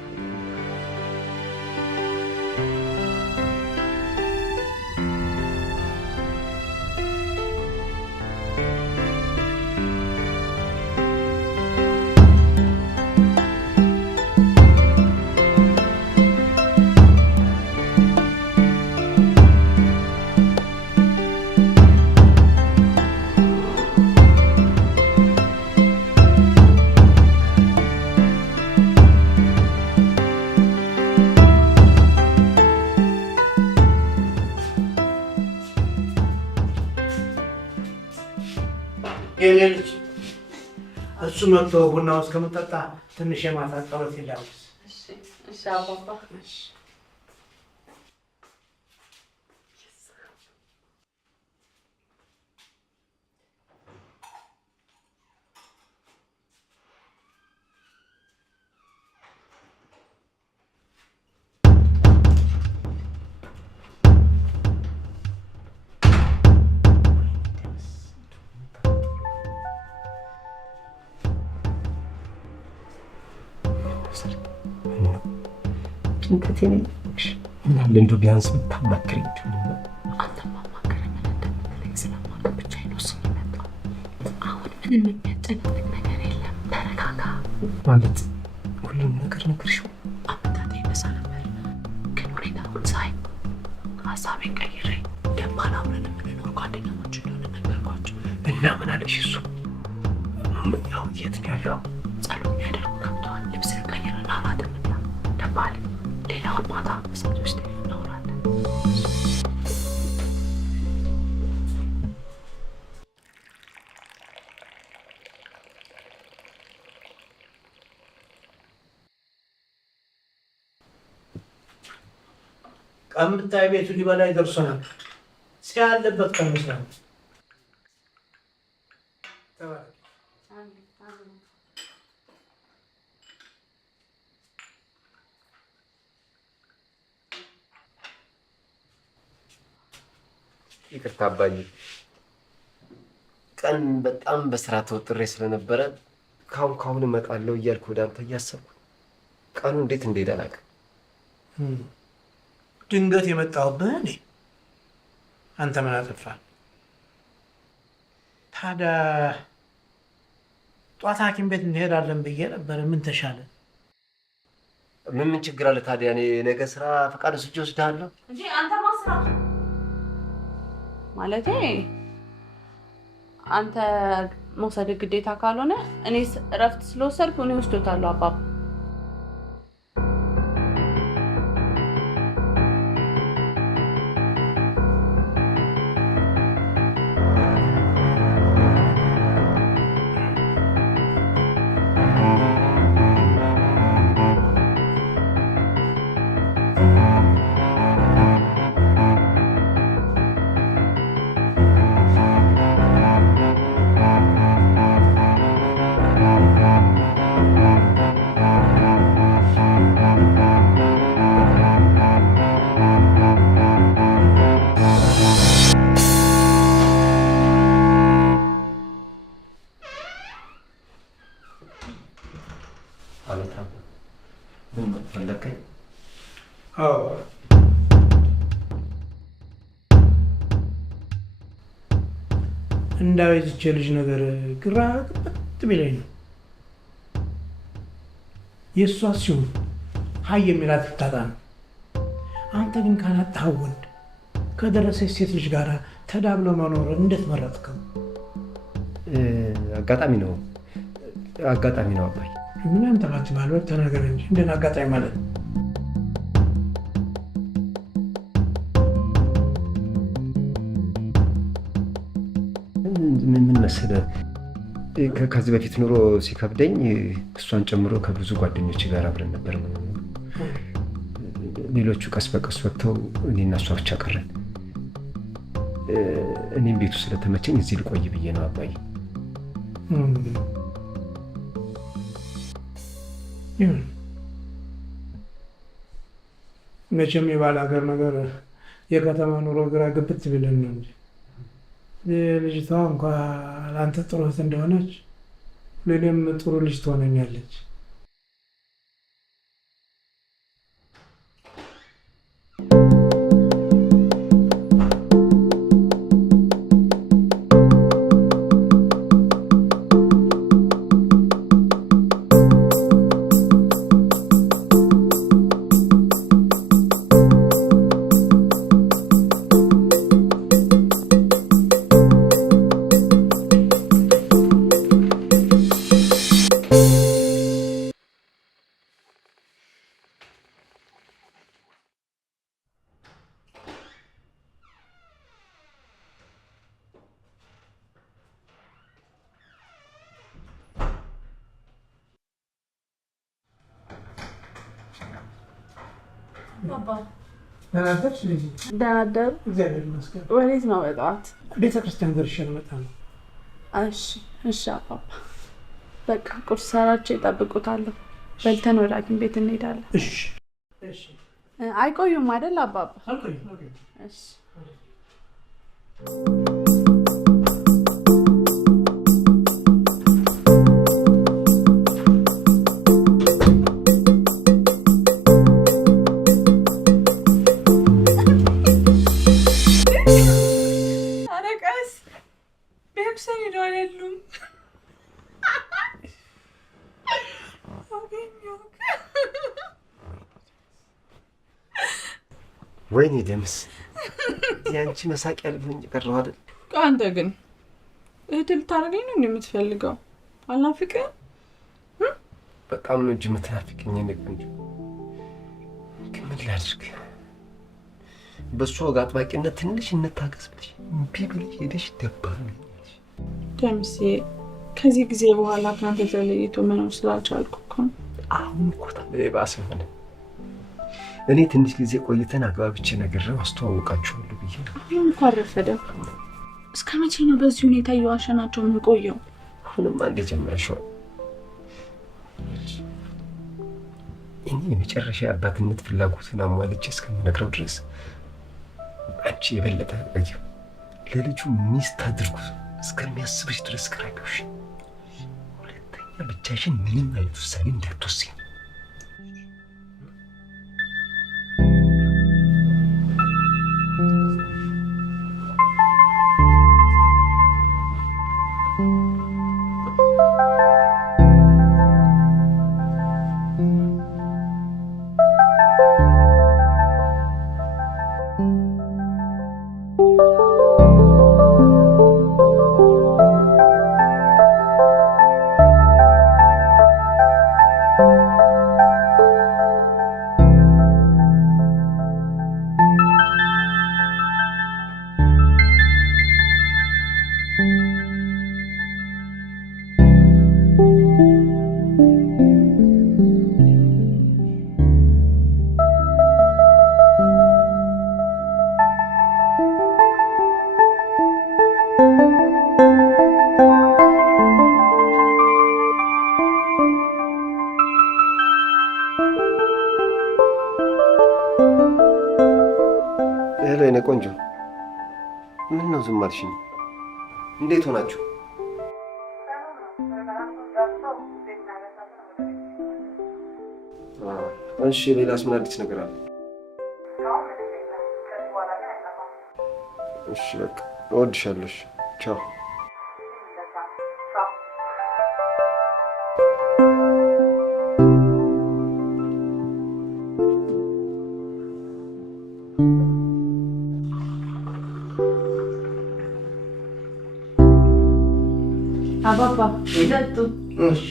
የኔ ልጅ እሱ መጥቶ ቡናው እስከምጠጣ ትንሽ የማታ ጸሎት ይላውስ። እሺ አባባ። ጭንቀቴን እናለ እንደው ቢያንስ ብታማክረኝ አንተ ማማከረኝ እንደምትለኝ ስለማውቅ ብቻዬን ወስኜ መጣሁ። አሁን ምንም የሚያጨናንቅ ነገር የለም። ተረጋጋ። ማለት ሁሉም ነገር ነገርሽው? አመጣጤ ይበዛ ነበር፣ ግን ሁኔታውን ሳይ ሀሳቤን ቀይሬ ደባል አብረን የምንኖር ጓደኛሞች እንደሆነ ነገርኳቸው። እና ምን አለሽ እሱ? ያው የት ነው ያለው? ጸሎት የሚያደርጉ ገብተዋል። ልብስ ቀይረና እራት እንብላ። ደባል ሌላውን ማታ እሳት ውስጥ እናወራለን። ቀምታይ ቤቱ ሊበላይ ደርሶናል። ሲያለበት ቀምሰናል። ይቅርታ አባዬ፣ ቀን በጣም በስራ ተወጥሬ ስለነበረ ካሁን እመጣለሁ እያልኩ ወደ አንተ እያሰብኩ ቀኑ እንዴት እንደሄደ አላውቅም። ድንገት የመጣሁብህ እኔ። አንተ ምን አጠፋህ? ታዲያ ጧት ሐኪም ቤት እንሄዳለን ብዬ ነበር። ምን ተሻለ? ምን ችግር አለ ታዲያ? እኔ ነገ ስራ ፈቃድ ወስጄ ወስድሃለሁ እንጂ አንተ ማስራ ማለቴ አንተ መውሰድ ግዴታ ካልሆነ እኔ እረፍት ስለወሰድኩ እኔ ወስዶታለሁ አባባ። እንዳው የዚች ልጅ ነገር ግራ ግብት ቢለኝ ነው። የእሷ ሲሆን ሀይ የሚላት ትታጣ ነው። አንተ ግን ካላጣህ ወንድ ከደረሰች ሴት ልጅ ጋር ተዳብሎ መኖር እንዴት መረጥከው? አጋጣሚ ነው አባይ። ምን አንተባት ማለት ተናገር እንጂ እንደና አጋጣሚ ማለት ምን መሰለህ፣ ከዚህ በፊት ኑሮ ሲከብደኝ እሷን ጨምሮ ከብዙ ጓደኞች ጋር አብረን ነበር። ሌሎቹ ቀስ በቀስ ወጥተው እኔና እሷ ብቻ ቀረን። እኔም ቤቱ ስለተመቸኝ እዚህ ልቆይ ብዬ ነው አባዬ። መቼም የባል ሀገር ነገር የከተማ ኑሮ ግራ ግብት ብለን ነው እንጂ ልጅቷ እንኳ ለአንተ ጥሩ እህት እንደሆነች ለእኔም ጥሩ ልጅ ትሆነኛለች። ደህና አደሩ። እግዚአብሔር ይመስገን። ወዴት ነው በጠዋት? ቤተ ክርስቲያን ደርሼ ልመጣ ነው። እሺ አባባ፣ በቃ ቁርስ ሰራቸው ይጠብቁታለሁ። በልተን ወደ ሐኪም ቤት እንሄዳለን። እሺ። አይቆዩም አይደል አባባ? አልቆይም። እሺ። ወይኔ ደምስ፣ ያንቺ መሳቂያ ልሆኝ ቀረሁ አይደል? አንተ ግን እህት ልታደርገኝ ነው እንደምትፈልገው? አልናፍቅህም? በጣም ነው እንጂ የምትናፍቅኝ የእኔ ቆንጆ። ግን ምን ላድርግ? በእሷ ወግ አጥባቂነት ትንሽ እንታገስ ብለሽ እምቢ ብለሽ ሄደሽ ደባለሽ። ደምሴ፣ ከዚህ ጊዜ በኋላ ከአንተ ተለይቶ መኖር ስላልቻልኩ እኮ ነው። አሁን እኮ ባሰ ሆነ። እኔ ትንሽ ጊዜ ቆይተን አግባብቼ ነግሬው አስተዋውቃችኋለሁ ብዬ ነው። አሁን እኮ አረፈደም። እስከ መቼ ነው በዚህ ሁኔታ እየዋሸናቸው የምንቆየው? አሁንም አንዴ ጀመረሽው። እኔ የመጨረሻ አባትነት ፍላጎትን አሟልቼ እስከምነግረው ድረስ አንቺ የበለጠ ለልጁ ሚስት አድርጉ እስከሚያስብሽ ድረስ ቅረቢውሽ። ሁለተኛ ብቻሽን ምንም አይነት ውሳኔ እንዳትወስኝ። የኔ ቆንጆ ምን ነው ዝም አልሽኝ? እንዴት ሆናችሁ? እሺ ሌላስ ምን አዲስ ነገር አለ? እሺ በቃ እወድሻለሁ። ቻው። አባባ ይጠጡ። እሺ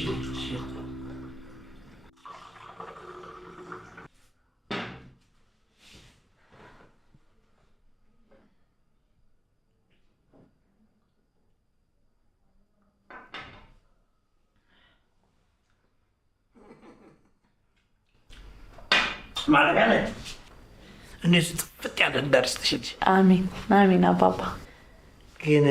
ማለያ እነዚህ ጥፍጥ ያለ እንዳርስትሽ። አሜን አሜን። አባባ ግን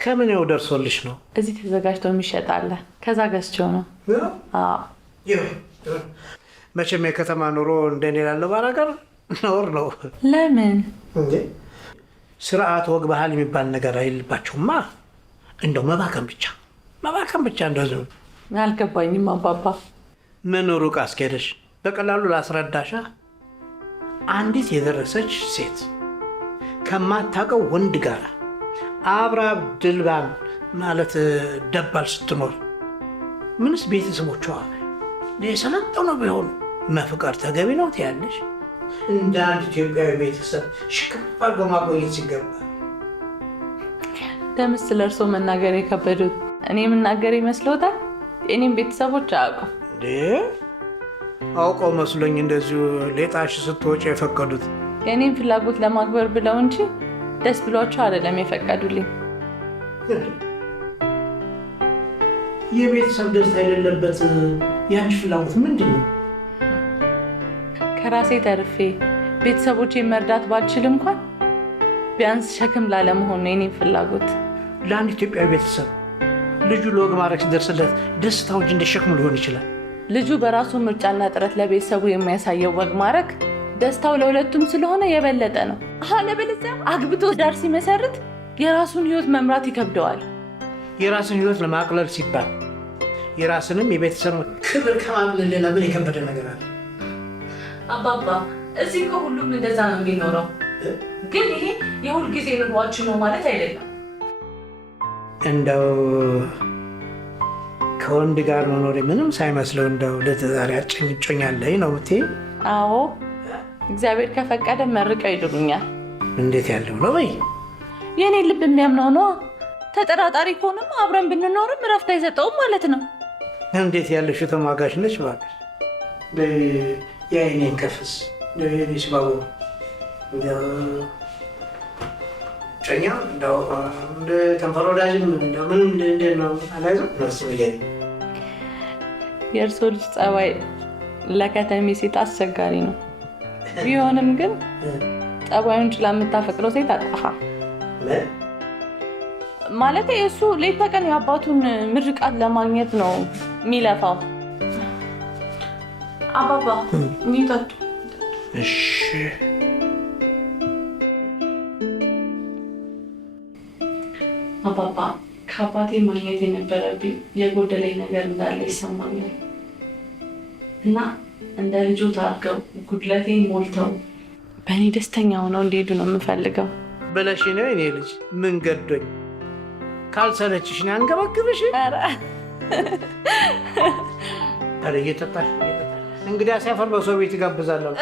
ከምን ደርሶልሽ ነው? እዚህ ተዘጋጅቶ የሚሸጥ አለ። ከዛ ገዝቼው ነው። መቼም የከተማ ኑሮ እንደኔ ላለው ባላገር ነውር ነው። ለምን? ስርዓት፣ ወግ፣ ባህል የሚባል ነገር አይልባቸውማ። እንደው መባከን ብቻ እንደዚህ። አልገባኝም አባባ። ምን ሩቅ አስኬደሽ? በቀላሉ ላስረዳሻ። አንዲት የደረሰች ሴት ከማታውቀው ወንድ ጋር አብራ ድልባን ማለት ደባል ስትኖር ምንስ ቤተሰቦቿ የሰለጠኑ ቢሆን መፍቀር ተገቢ ነው ትያለሽ? እንደ አንድ ኢትዮጵያዊ ቤተሰብ ሽክፍ አድርጎ ማቆየት ሲገባ ደምስ ስለ እርሶ መናገር የከበዱት እኔ የምናገር ይመስሎታል? የኔም ቤተሰቦች አያውቁም። አውቀው መስሎኝ እንደዚሁ ሌጣሽ ስትወጪ የፈቀዱት የኔም ፍላጎት ለማክበር ብለው እንጂ ደስ ብሏቸው አይደለም የፈቀዱልኝ። የቤተሰብ ደስታ የሌለበት ያንቺ ፍላጎት ምንድን ነው? ከራሴ ተርፌ ቤተሰቦቼን መርዳት ባልችል እንኳን ቢያንስ ሸክም ላለመሆን ነው የኔም ፍላጎት። ለአንድ ኢትዮጵያዊ ቤተሰብ ልጁ ለወግ ማዕረግ ሲደርስለት ደስታው እንጂ እንደ ሸክሙ ሊሆን ይችላል። ልጁ በራሱ ምርጫና ጥረት ለቤተሰቡ የሚያሳየው ወግ ማዕረግ ደስታው ለሁለቱም ስለሆነ የበለጠ ነው። አለበለዚያ አግብቶ ዳር ሲመሰርት የራሱን ህይወት መምራት ይከብደዋል። የራስን ህይወት ለማቅለል ሲባል የራስንም የቤተሰብ ክብር ከማቅለል ሌላ ምን የከበደ ነገር አለ? አባባ እዚህ ከሁሉም እንደዛ ነው የሚኖረው፣ ግን ይሄ የሁል ጊዜ ኑሯችን ነው ማለት አይደለም። እንደው ከወንድ ጋር መኖር ምንም ሳይመስለው እንደው ለትዳር ያጨኝጮኛለኝ ነው ብቴ? አዎ እግዚአብሔር ከፈቀደ መርቀው ይድሩኛል። እንዴት ያለው ነው በይ? የኔ ልብ የሚያምነው ነው። ተጠራጣሪ ከሆነም አብረን ብንኖርም እረፍት አይሰጠውም ማለት ነው። እንዴት ያለሽ ተሟጋች ነች እባክሽ። የአይኔን ከፍስ ሲባቡ ጨኛ እንደው እንደ ከንፈር ወዳጅም ምን እንደ ነው አላይዘው ነስ ብዬ የእርሶ ልጅ ጸባይ ለከተሜ ሴት አስቸጋሪ ነው። ቢሆንም ግን ጸባዩን ችላ የምታፈቅረው ሴት አጠፋ ማለት እሱ ሌት ተቀን የአባቱን ምርቃት ለማግኘት ነው የሚለፋው። አባባ ሚጠጡ። እሺ አባባ ከአባቴ ማግኘት የነበረብኝ የጎደለኝ ነገር እንዳለ ይሰማኛል እና እንደ ልጆት አድርገው ጉድለቴን ሞልተው በእኔ ደስተኛ ሆነው እንዲሄዱ ነው የምፈልገው። ብለሽ ነው የኔ ልጅ? ምን ገዶኝ ካልሰለችሽ ነው አንገበግብሽ። ኧረ እየጠጣሽ እንግዲህ ሲያፈር በሰው ቤት ይጋብዛለሁ።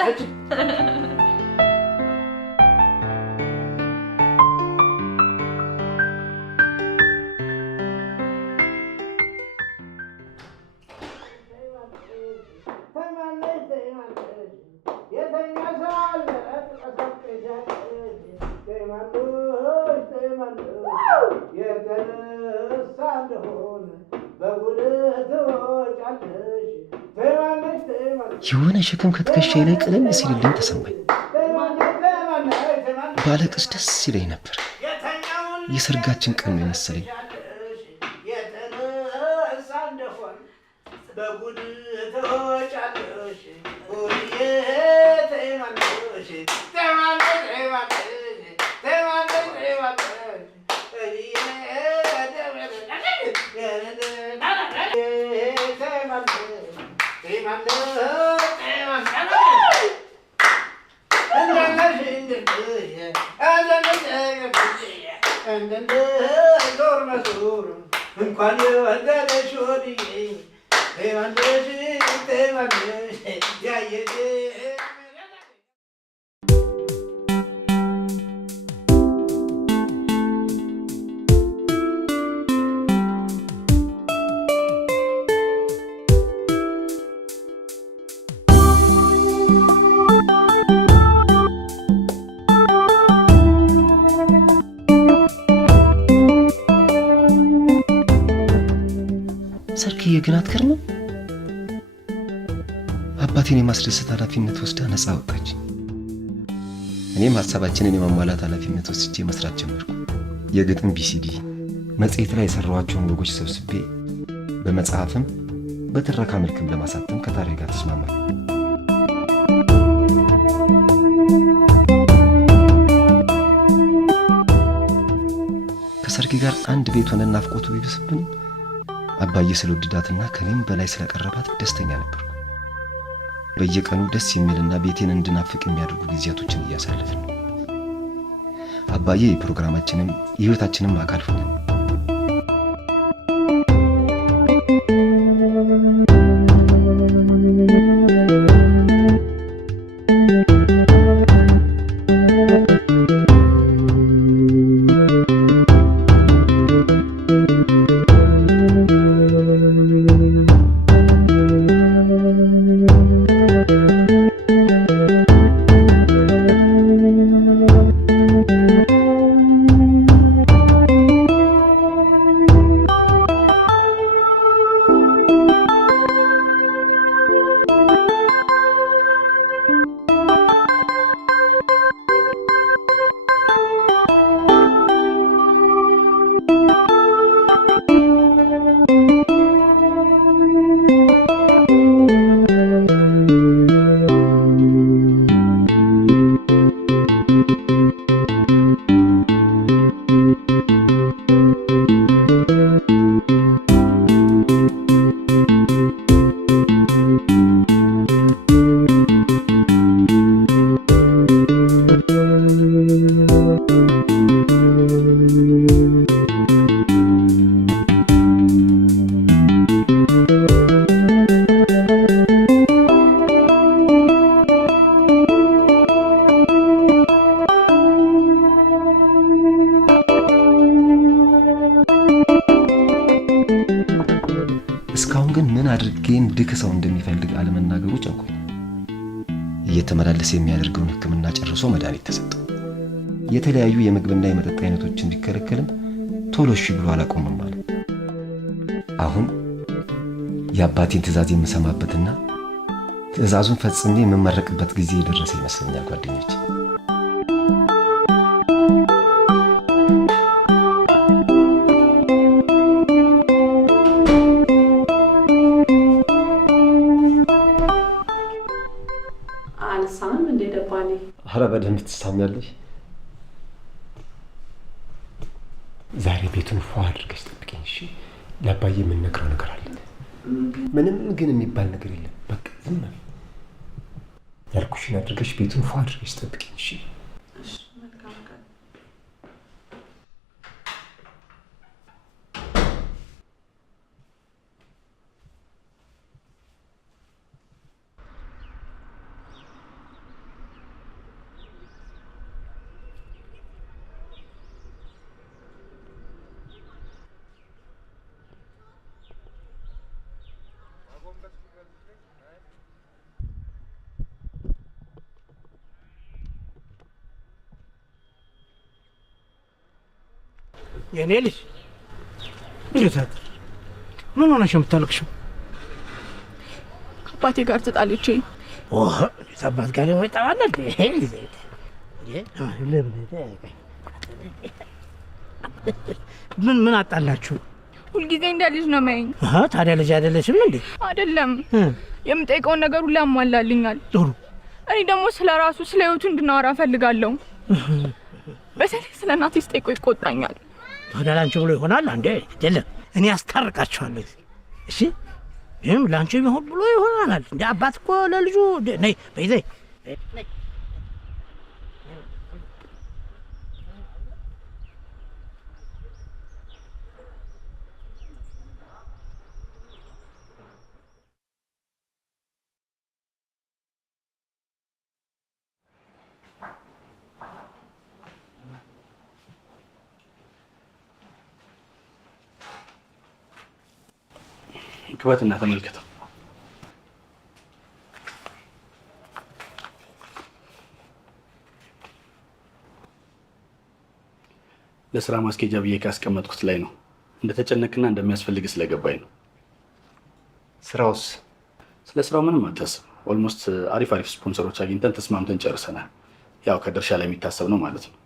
የሆነ ሸክም ከትከሻዬ ላይ ቀለል ሲልልኝ ተሰማኝ። ባለቅስ ደስ ይለኝ ነበር። የሰርጋችን ቀን ነው የመሰለኝ። ሰርክዬ ግን አትገርምም? አባቴን የማስደሰት ኃላፊነት ወስዳ ነፃ ወጣች። እኔም ሀሳባችንን የማሟላት ኃላፊነት ወስጄ መስራት ጀመርኩ። የግጥም ቢሲዲ መጽሔት ላይ የሰራኋቸውን ወጎች ሰብስቤ በመጽሐፍም በትረካ መልክም ለማሳተም ከታሬ ጋር ተስማማል። ከሰርጌ ጋር አንድ ቤት ሆነን ናፍቆቱ ቢብስብን አባዬ ስለወደዳትና ከኔም በላይ ስለቀረባት ደስተኛ ነበርኩ። በየቀኑ ደስ የሚልና ቤቴን እንድናፍቅ የሚያደርጉ ጊዜያቶችን እያሳለፍን አባዬ የፕሮግራማችንም የህይወታችንም አካል ሆነ። እስካሁን ግን ምን አድርጌ እንድክሰው እንደሚፈልግ አለመናገሩ ጨንቆኝ እየተመላለሰ የሚያደርገውን ሕክምና ጨርሶ መድኃኒት ተሰጠው። የተለያዩ የምግብና የመጠጥ አይነቶች እንዲከለከልም ቶሎ እሺ ብሎ አላቆምም አለ። አሁን የአባቴን ትዕዛዝ የምሰማበትና ትዕዛዙን ፈጽሜ የምመረቅበት ጊዜ የደረሰ ይመስለኛል ጓደኞች። አልሳምም እንደ ደባኔ። ኧረ በደንብ ትሳሚያለሽ። ዛሬ ቤቱን ፏ አድርገሽ ጠብቂኝ እሺ። ለአባዬ የምንነግረው ነገር አለ። ምንም ግን የሚባል ነገር የለም። በቃ ዝም በል። ያልኩሽን አድርገሽ ቤቱን ፏ አድርገሽ ጠብቂኝ እሺ። የኔ ልጅ እንዴት ምን ሆነሽ የምታለቅሽው? ከአባቴ ጋር ተጣልቼ። አባት ጋር ይወጣዋል እንዴ? ምን አጣላችሁ? ሁልጊዜ እንደ ልጅ ነው የሚያየኝ። ታዲያ ልጅ አይደለሽም እንዴ? አይደለም፣ የምጠይቀውን ነገር ሁሉ ያሟላልኛል። ጥሩ። እኔ ደግሞ ስለ ራሱ ስለ ህይወቱ እንድናወራ እፈልጋለሁ። በተለይ ስለ እናቴ ስጠይቆ ይቆጣኛል። ታዲያ ላንቺ ብሎ ይሆናል እንዴ? አይደለም፣ እኔ አስታርቃቸዋለሁ። እሺ፣ ይሄም ላንቺ ቢሆን ብሎ ይሆናል እንዴ? አባት እኮ ለልጁ ነይ በይዘይ ግባትና ተመልከተው። ለስራ ማስኬጃ ብዬ ካስቀመጥኩት ላይ ነው። እንደተጨነቅና እንደሚያስፈልግ ስለገባኝ ነው። ስራውስ? ስለ ስራው ምንም አታስብ። ኦልሞስት አሪፍ ስፖንሰሮች አግኝተን ተስማምተን ጨርሰናል። ያው ከድርሻ ላይ የሚታሰብ ነው ማለት ነው።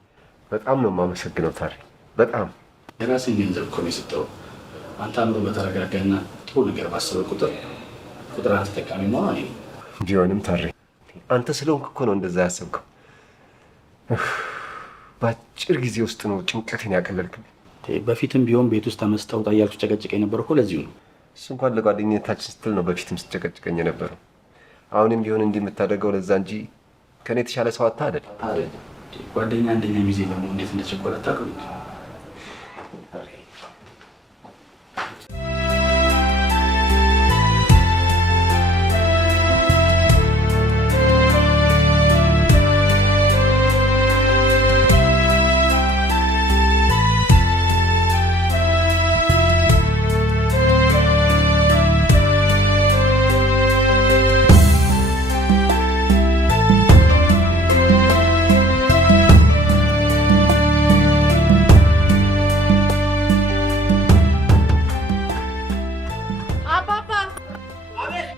በጣም ነው የማመሰግነው ታሪ። በጣም የራስን ገንዘብ እኮ ነው የሰጠው። አንተ አምሮ በተረጋጋና ጥሩ ነገር ባሰበ ቁጥር አንተ ተጠቃሚ መሆን እኔ ቢሆንም ታሪ አንተ ስለሆንክ እኮ ነው እንደዛ ያሰብከው። በአጭር ጊዜ ውስጥ ነው ጭንቀትን ያቀለልክልኝ። በፊትም ቢሆን ቤት ውስጥ ተመስጠው ጣያችሁ ጨቀጭቀኝ ነበር እኮ ለዚሁ ነው። እሱ እንኳን ለጓደኝነታችን ስትል ነው በፊትም ስትጨቀጭቀኝ የነበረው። አሁንም ቢሆን እንዲህ የምታደርገው ለዛ እንጂ ከኔ የተሻለ ሰው አታ አይደል? ጓደኛ አንደኛ ሚዜ ደግሞ እንዴት እንደቸኮለ ታውቁ።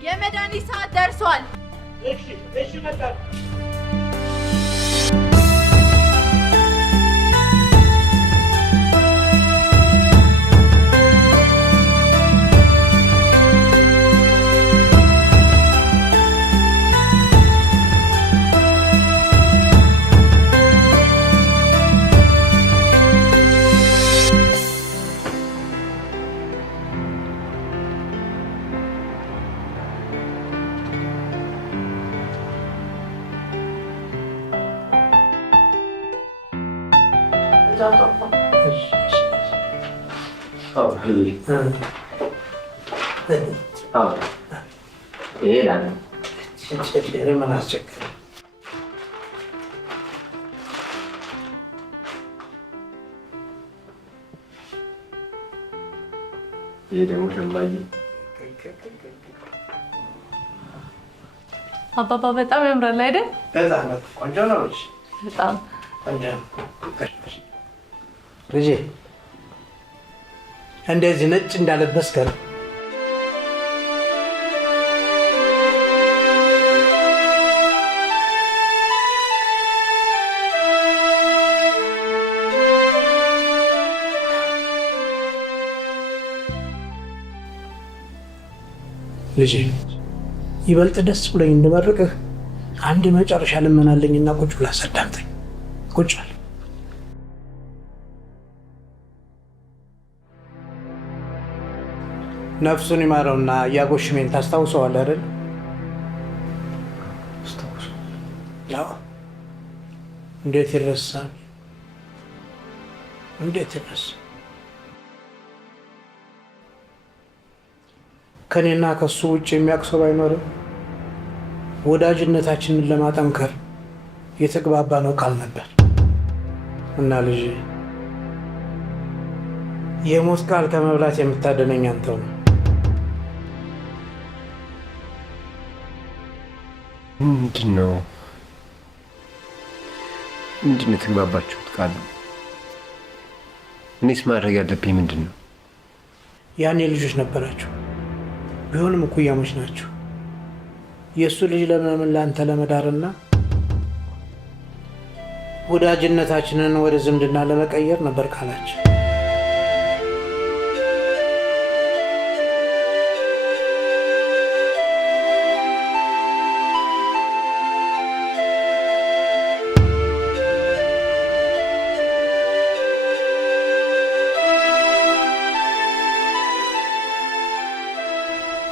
የመድኃኒት ሰዓት ደርሷል። እሺ መጣ። አባባ በጣም ያምራል አይደል? በጣም ቆንጆ ነው። በጣም ቆንጆ ልጄ፣ እንደዚህ ነጭ እንዳለበስከ ነው። ልጄ ይበልጥ ደስ ብሎኝ እንድመርቅህ አንድ መጨረሻ ልመናለኝና ቁጭ ብላ አዳምጠኝ። ቁጭ በል። ነፍሱን ይማረውና ያጎሽሜን ታስታውሰዋለህ አይደል? አዎ። እንዴት ይረሳል? እንዴት ይረሳል? ከኔና ከሱ ውጭ የሚያውቅ ሰው አይኖርም። ወዳጅነታችንን ለማጠንከር የተግባባነው ቃል ነበር እና ልጅ የሞት ቃል ከመብላት የምታደነኝ አንተው ነው። ምንድነው የተግባባችሁት ቃል? እኔስ ማድረግ ያለብኝ ምንድን ነው? ያኔ ልጆች ነበራችሁ፣ ቢሆንም እኩያሞች ናችሁ። የእሱ ልጅ ለምን ለአንተ ለመዳርና ወዳጅነታችንን ወደ ዝምድና ለመቀየር ነበር ቃላችን።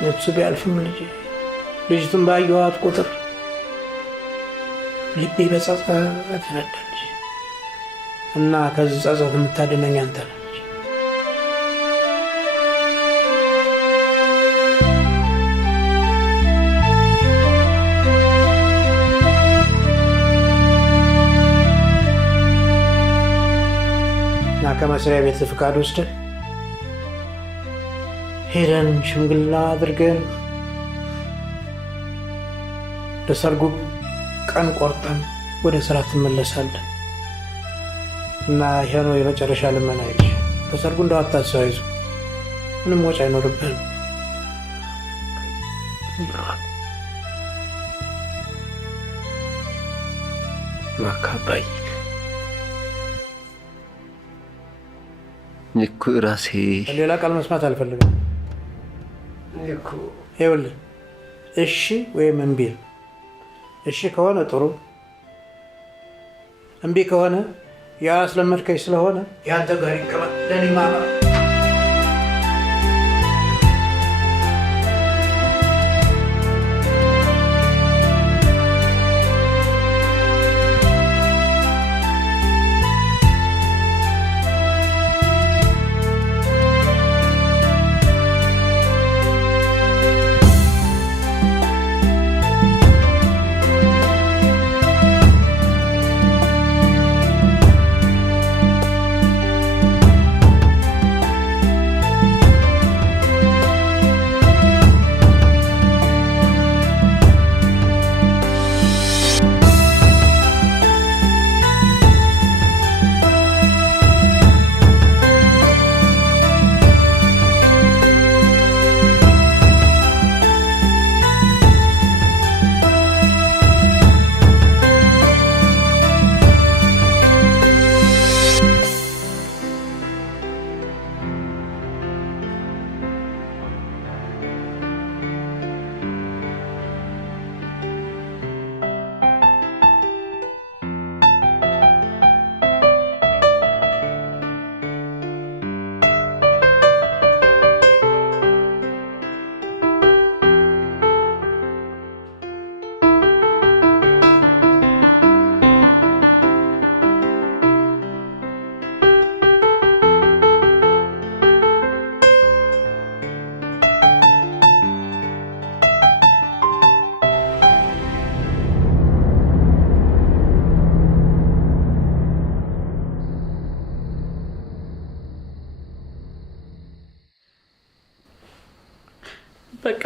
እሱ ቢያልፍም ልጅቱን ባየኋት ቁጥር ልቤ በጸጸት ይነዳል እና ከዚህ ጸጸት የምታድነኝ አንተ ነህ። እና ከመስሪያ ቤት ፍቃድ ወስደን ሄደን ሽምግልና አድርገን ለሰርጉ ቀን ቆርጠን ወደ ስራ ትመለሳለን እና ይሄ ነው የመጨረሻ ልመና። በሰርጉ እንደው አታስይዙ፣ ምንም ወጪ አይኖርብህም። ማካባይ እኮ ራሴ ሌላ ቃል መስማት አልፈልግም። ይኸውልህ እሺ ወይም እምቢ። እሺ ከሆነ ጥሩ፣ እምቢ ከሆነ ያስለመድከኝ ስለሆነ ያንተ ጋር ይቀመጥ። ለኔ ማማ በቃ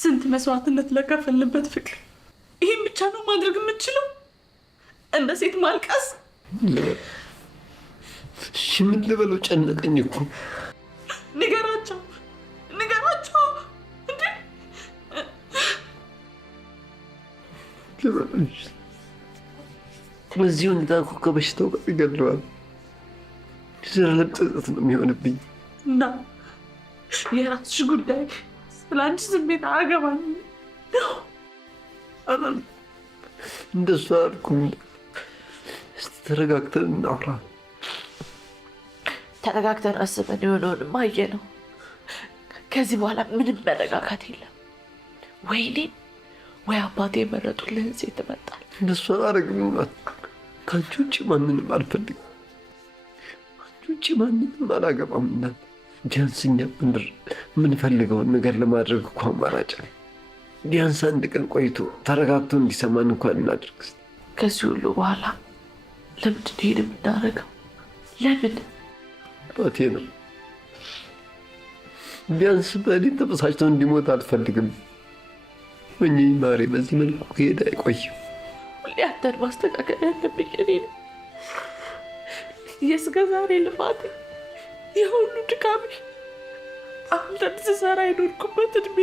ስንት መስዋዕትነት ለከፈልንበት ፍቅር ይሄን ብቻ ነው ማድረግ የምትችለው? እንደ ሴት ማልቀስ? እሺ ምን ልበለው? ጨነቀኝ እኮ። ንገራቸው እንዴ! እዚህ ሁኔታ እኮ ከበሽታው ጋር ይገለዋል። ዘላለም ጸጸት ነው የሚሆንብኝ። እና የራስሽ ጉዳይ፣ ስለ አንቺ ስሜት አያገባኝም። እንደሱ አልኩም። እስቲ ተረጋግተን እናውራ። ተረጋግተን አስበን የሆነውንም አየነው። ከዚህ በኋላ ምንም መረጋጋት የለም። ወይኔ ወይ አባቴ የመረጡልህን ሴት ትመጣል። እንደሱ አላደርግም። ከአንቺ ውጭ ማንንም አልፈልግም። ከአንቺ ውጭ ማንንም አላገባም። እናት ቢያንስ እኛ ምንድር የምንፈልገውን ነገር ለማድረግ እኮ አማራጭ አለ። ቢያንስ አንድ ቀን ቆይቶ ተረጋግቶ እንዲሰማን እንኳን እናድርግ። ከዚህ ሁሉ በኋላ ለምንድን ነው የምናደርገው? ለምን? አባቴ ነው። ቢያንስ በእኔ ተበሳጭቶ እንዲሞት አልፈልግም። እኔ ማሬ በዚህ መልኩ ከሄደ አይቆይም። ሁሌ አንተን ማስተካከል ያለብኝ እኔ ነኝ። የእስከ ዛሬ ልፋቴ፣ የሁሉ ድካሜ፣ አንተን ስሰራ የኖርኩበት እድሜ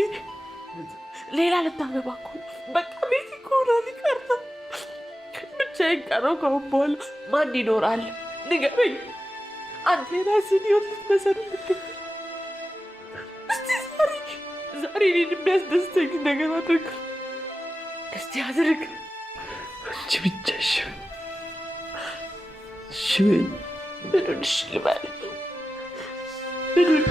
ሌላ ልታገባ እኮ በቃ ቤት ይኮናል ይቀርታ ብቻዬን ቀረው። ካሁን በኋላ ማን ይኖራል ንገረኝ። አንተ የራስህን ህይወት ልትመሰርት እስቲ ዛሬ እኔን የሚያስደስተኝ ነገር አድርግ። እስቲ አድርግ። አንቺ ብቻ እሺ በይኝ። ምኑን እሺ ልበል? ምኑን?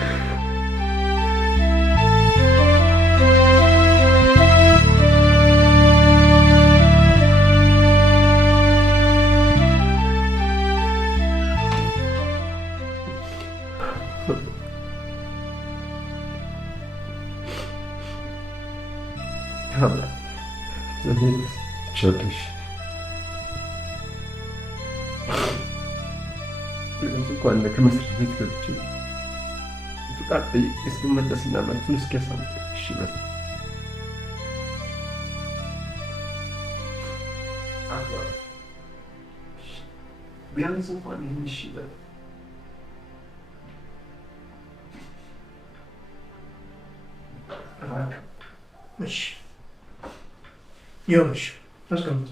ቸልሽ እንኳን ከመስሪያ ቤት ገብቼ ፍቃድ ጠይቄ እስክመለስና መልሱን እስኪያሳውቅ እሺ በል። ቢያንስ እንኳን ይህን እሺ በል። እሺ ይኸውልሽ አስቀምጥ።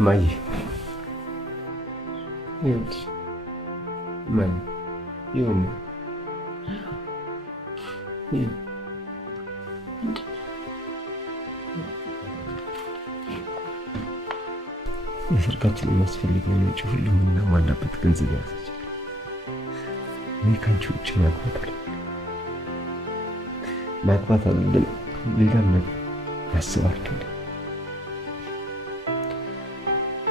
ማይ ይኸውልሽ ማይ ይሁን ለሰርጋችን የሚያስፈልገው ወጪ ሁሉ የምናሟላበት ገንዘብ ያዘች። እኔ ከአንቺ ውጭ ማግባት አይደለም ሌላም ነገር ያስባል።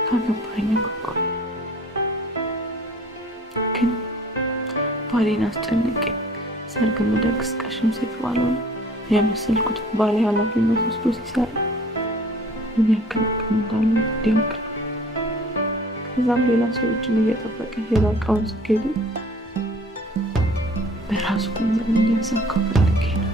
ካገባኝ እኮ ግን ባሌን አስጨንቄ ሰርግ ምደግስ ቀሽም ሴት ባልሆነ የመሰልኩት ባሌ ኃላፊነት ወስዶ ሲሰራ ምን ያክል እንዳለ እንዲያውቅ ከዛም ሌላ ሰዎችን እየጠበቀ የራቀውን ስኬቱ በራሱ ገንዘብ እንዲያሳካው ፈልጌ ነው።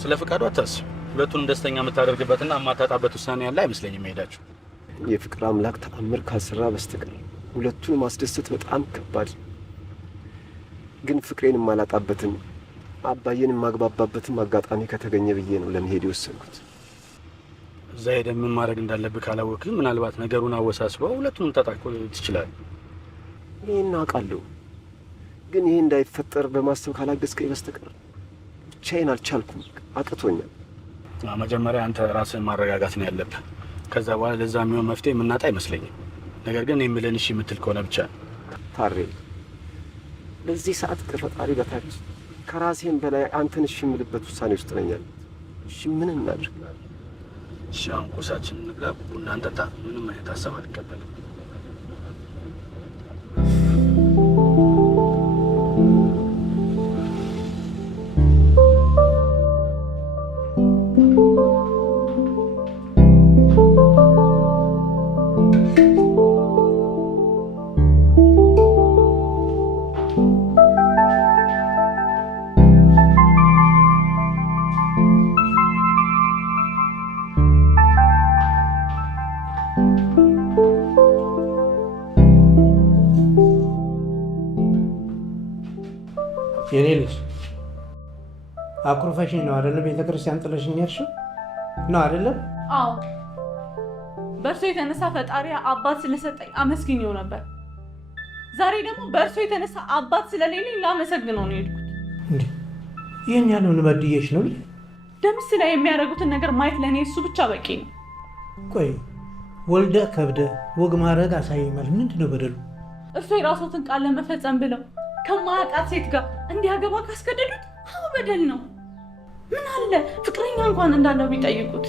ስለ ፍቃዱ አታስብ። ሁለቱንም ደስተኛ የምታደርግበትና የማታጣበት ውሳኔ ያለ አይመስለኝም መሄዳችሁ። የፍቅር አምላክ ተአምር ካልሰራ በስተቀር ሁለቱን ማስደሰት በጣም ከባድ። ግን ፍቅሬን የማላጣበትን አባዬን የማግባባበትን አጋጣሚ ከተገኘ ብዬ ነው ለመሄድ የወሰንኩት። እዛ ሄደህ ምን ማድረግ እንዳለብህ ካላወቅህ ምናልባት ነገሩን አወሳስበው ሁለቱንም ታጣቆ ትችላለህ። ይሄን አውቃለሁ፣ ግን ይሄ እንዳይፈጠር በማሰብ ካላገዝከኝ በስተቀር ብቻዬን አልቻልኩም፣ አቅቶኛል። መጀመሪያ አንተ ራስህን ማረጋጋት ነው ያለብህ። ከዛ በኋላ ለዛ የሚሆን መፍትሄ የምናጣ አይመስለኝም። ነገር ግን የምልህን እሺ የምትል ከሆነ ብቻ ታሬ፣ በዚህ ሰዓት ከፈጣሪ በታች ከራሴም በላይ አንተን እሺ የምልበት ውሳኔ ውስጥ ነኝ ያለሁት። እሺ ምን እናድርግ? እሺ አሁን ቁርሳችንን እንብላ፣ ቡና እንጠጣ። ምንም አይነት ሀሳብ አልቀበልም። የኔ ልጅ አኩርፈሽኝ ነው አይደለም? ቤተክርስቲያን ጥለሽኝ ያልሽው ነው አይደለም? አዎ፣ በእርሶ የተነሳ ፈጣሪ አባት ስለሰጠኝ አመስግኘው ነበር። ዛሬ ደግሞ በእርሶ የተነሳ አባት ስለሌለኝ ላመሰግነው ነው የሄድኩት። እንዴ ይህን ያለው ምን በድዬሽ ነው? ደምስ ላይ የሚያደርጉትን ነገር ማየት ለእኔ እሱ ብቻ በቂ ነው። ቆይ ወልደ ከብደ ወግ ማድረግ አሳየኝ ማለት ምንድን ነው በደሉ? እርሶ የራስዎትን ቃል ለመፈጸም ብለው ከማያውቃት ሴት ጋር እንዲያገባ ካስገደዱት አዎ በደል ነው። ምን አለ ፍቅረኛ እንኳን እንዳለው ቢጠይቁት።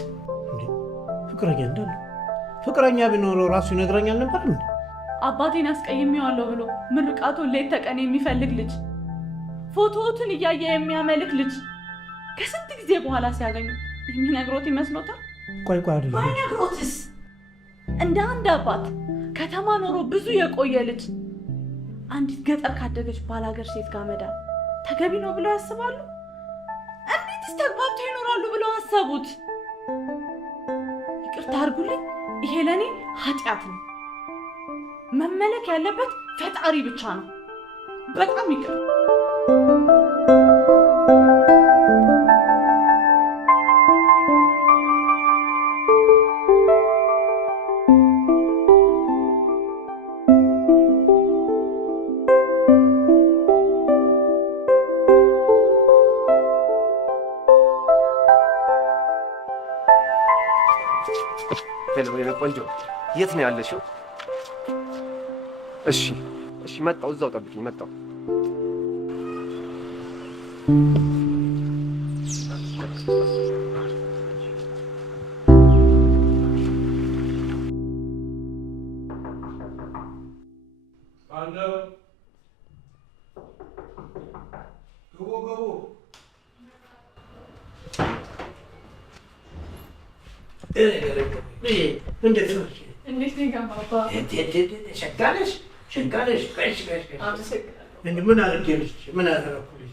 ፍቅረኛ እንዳለው? ፍቅረኛ ቢኖረው ራሱ ይነግረኛል ነበር እንዴ? አባቴን አስቀይሜዋለሁ ብሎ ምርቃቱን ሌት ተቀን የሚፈልግ ልጅ፣ ፎቶዎትን እያየ የሚያመልክ ልጅ ከስንት ጊዜ በኋላ ሲያገኙ የሚነግሮት ይመስሎታል? ቆይ አይደለም ባይነግሮትስ? እንደ አንድ አባት ከተማ ኖሮ ብዙ የቆየ ልጅ አንዲት ገጠር ካደገች ባላገር ሴት ጋር መዳር ተገቢ ነው ብለው ያስባሉ? እንዴትስ ተግባብተው ይኖራሉ ብለው አሰቡት? ይቅርታ አድርጉልኝ፣ ይሄ ለእኔ ኃጢአት ነው። መመለክ ያለበት ፈጣሪ ብቻ ነው። በጣም ይቅር። ሄሎ የኔ ቆንጆ የት ነው ያለሽው? እሺ እሺ መጣሁ፣ እዛው ጠብቂኝ መጣሁ። ምን አድርጌልሽ? ምን አደረኩልሽ?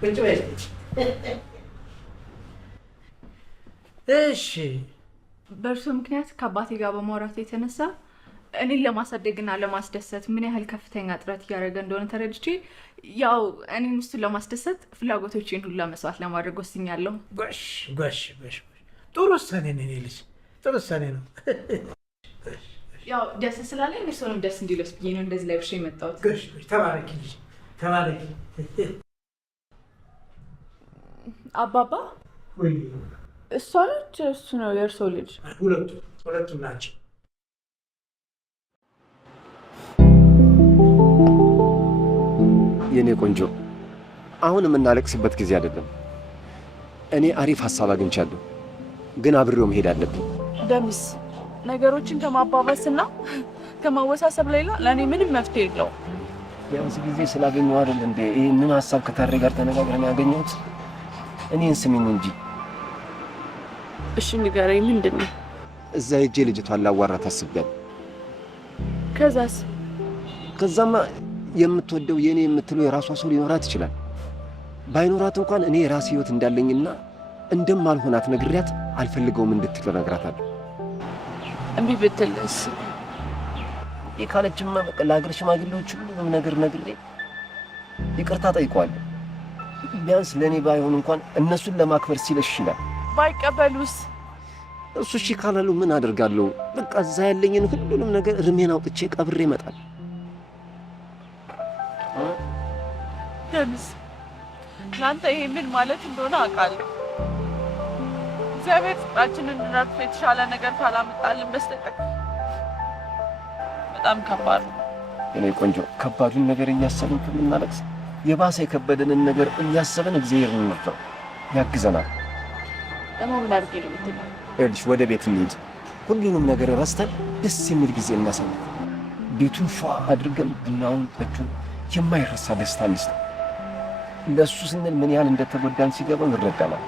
ቁጭ በይ። እሺ በእርሱ ምክንያት ከአባቴ ጋር በማውራት የተነሳ እኔን ለማሳደግና ለማስደሰት ምን ያህል ከፍተኛ ጥረት እያደረገ እንደሆነ ተረድቼ ያው እኔን እሱን ለማስደሰት ፍላጎቶቼን ሁሉ መስዋዕት ለማድረግ ወስኛለሁ። ጎሽ ጥሩ ውሳኔ ነው። እኔ ልጅ ጥሩ ውሳኔ ነው። ያው ደስ ስላለኝ እሱንም ደስ እንዲለስ ብዬ ነው እንደዚህ ላይ ብቻ የመጣሁት። ጎሽ ተባረኪ ልጅ ተባረኪ። አባባ ወይ እሷ ነች እሱ ነው የእርሶ ልጅ? ሁለቱም ናቸው። የኔ ቆንጆ አሁን የምናለቅስበት ጊዜ አይደለም። እኔ አሪፍ ሐሳብ አግኝቻለሁ፣ ግን አብሬው መሄድ አለብኝ። ደምስ ነገሮችን ከማባባስና ከማወሳሰብ ሌላ ለእኔ ምንም መፍትሄ የለውም። ቢያንስ ጊዜ ስላገኘሁ አይደል እንዴ ይህንን ሐሳብ ከታሬ ጋር ተነጋግረን ያገኘሁት? እኔን ስሚኝ እንጂ። እሺ ንገረኝ፣ ምንድን ነው? እዛ ሄጄ ልጅቷን ላዋራት አስቤያለሁ። ከዛማ የምትወደው የኔ የምትለው የራሷ ሰው ሊኖራት ይችላል። ባይኖራት እንኳን እኔ የራሴ ህይወት እንዳለኝና እንደማልሆናት ነግሬያት አልፈልገውም እንድትል እነግራታለሁ። እምቢ ብትልስ? ካለችማ በቃ ለሀገር ሽማግሌዎች ሁሉንም ነገር ነግሬ ይቅርታ ጠይቀዋለሁ። ቢያንስ ለእኔ ባይሆን እንኳን እነሱን ለማክበር ሲለሽ ይችላል። ባይቀበሉስ? እሱ እሺ ካላሉ ምን አደርጋለሁ? በቃ እዛ ያለኝን ሁሉንም ነገር እርሜን አውጥቼ ቀብሬ እመጣለሁ። ደምስ ለአንተ ይሄ ምን ማለት እንደሆነ አውቃለሁ። እግዚአብሔር ፍቅራችንን እንድናርፍ የተሻለ ነገር ካላመጣልን በስተቀር በጣም ከባድ ነው። እኔ ቆንጆ ከባዱን ነገር እያሰብን ከምናለቅስ የባሰ የከበደንን ነገር እያሰብን እግዚአብሔርን እንርዳው፣ ያግዘናል። ደግሞ ምን አድርጌ ነው የምትለው? ይኸውልሽ ወደ ቤት እንሂድ። ሁሉንም ነገር ረስተን ደስ የሚል ጊዜ እናሳልፍ። ቤቱን ፏ አድርገን ቡናውን ጠጁን የማይረሳ ደስታ እንስጥ። ለእሱ ስንል ምን ያህል እንደተጎዳን ሲገባው ይረዳናል።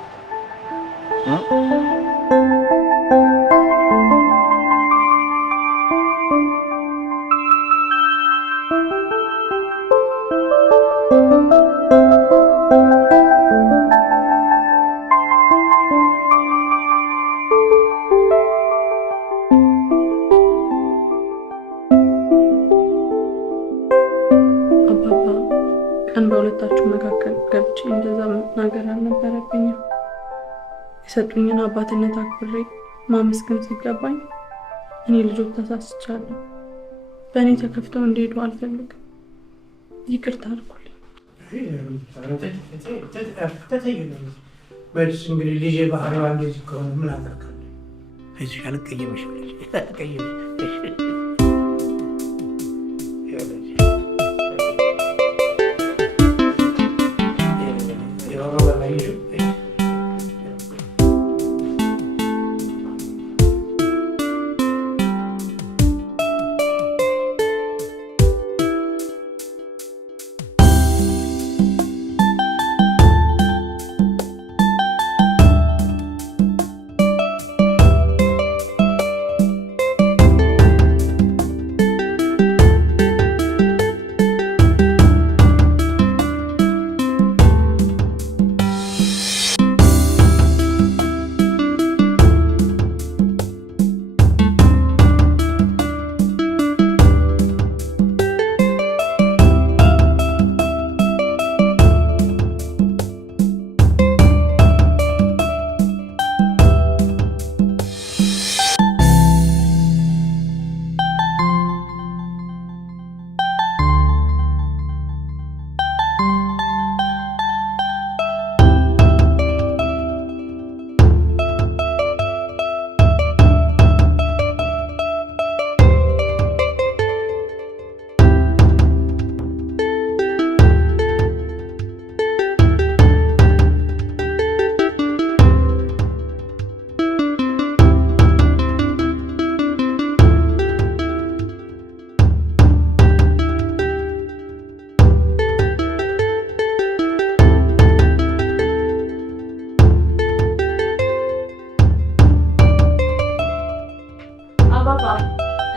በሁለታችሁ መካከል ገብቼ እንደዛ ነገር አልነበረብኝም። የሰጡኝን አባትነት አክብሬ ማመስገን ሲገባኝ እኔ ልጆች ተሳስቻለሁ። በእኔ ተከፍተው እንዲሄዱ አልፈልግም። ይቅርታ አድርጉልኝ። በልስ እንግዲህ ልጄ ባህሪዋ እንደዚህ ከሆነ ምን አደርጋለሁ? እዚህ አልቀየምሽ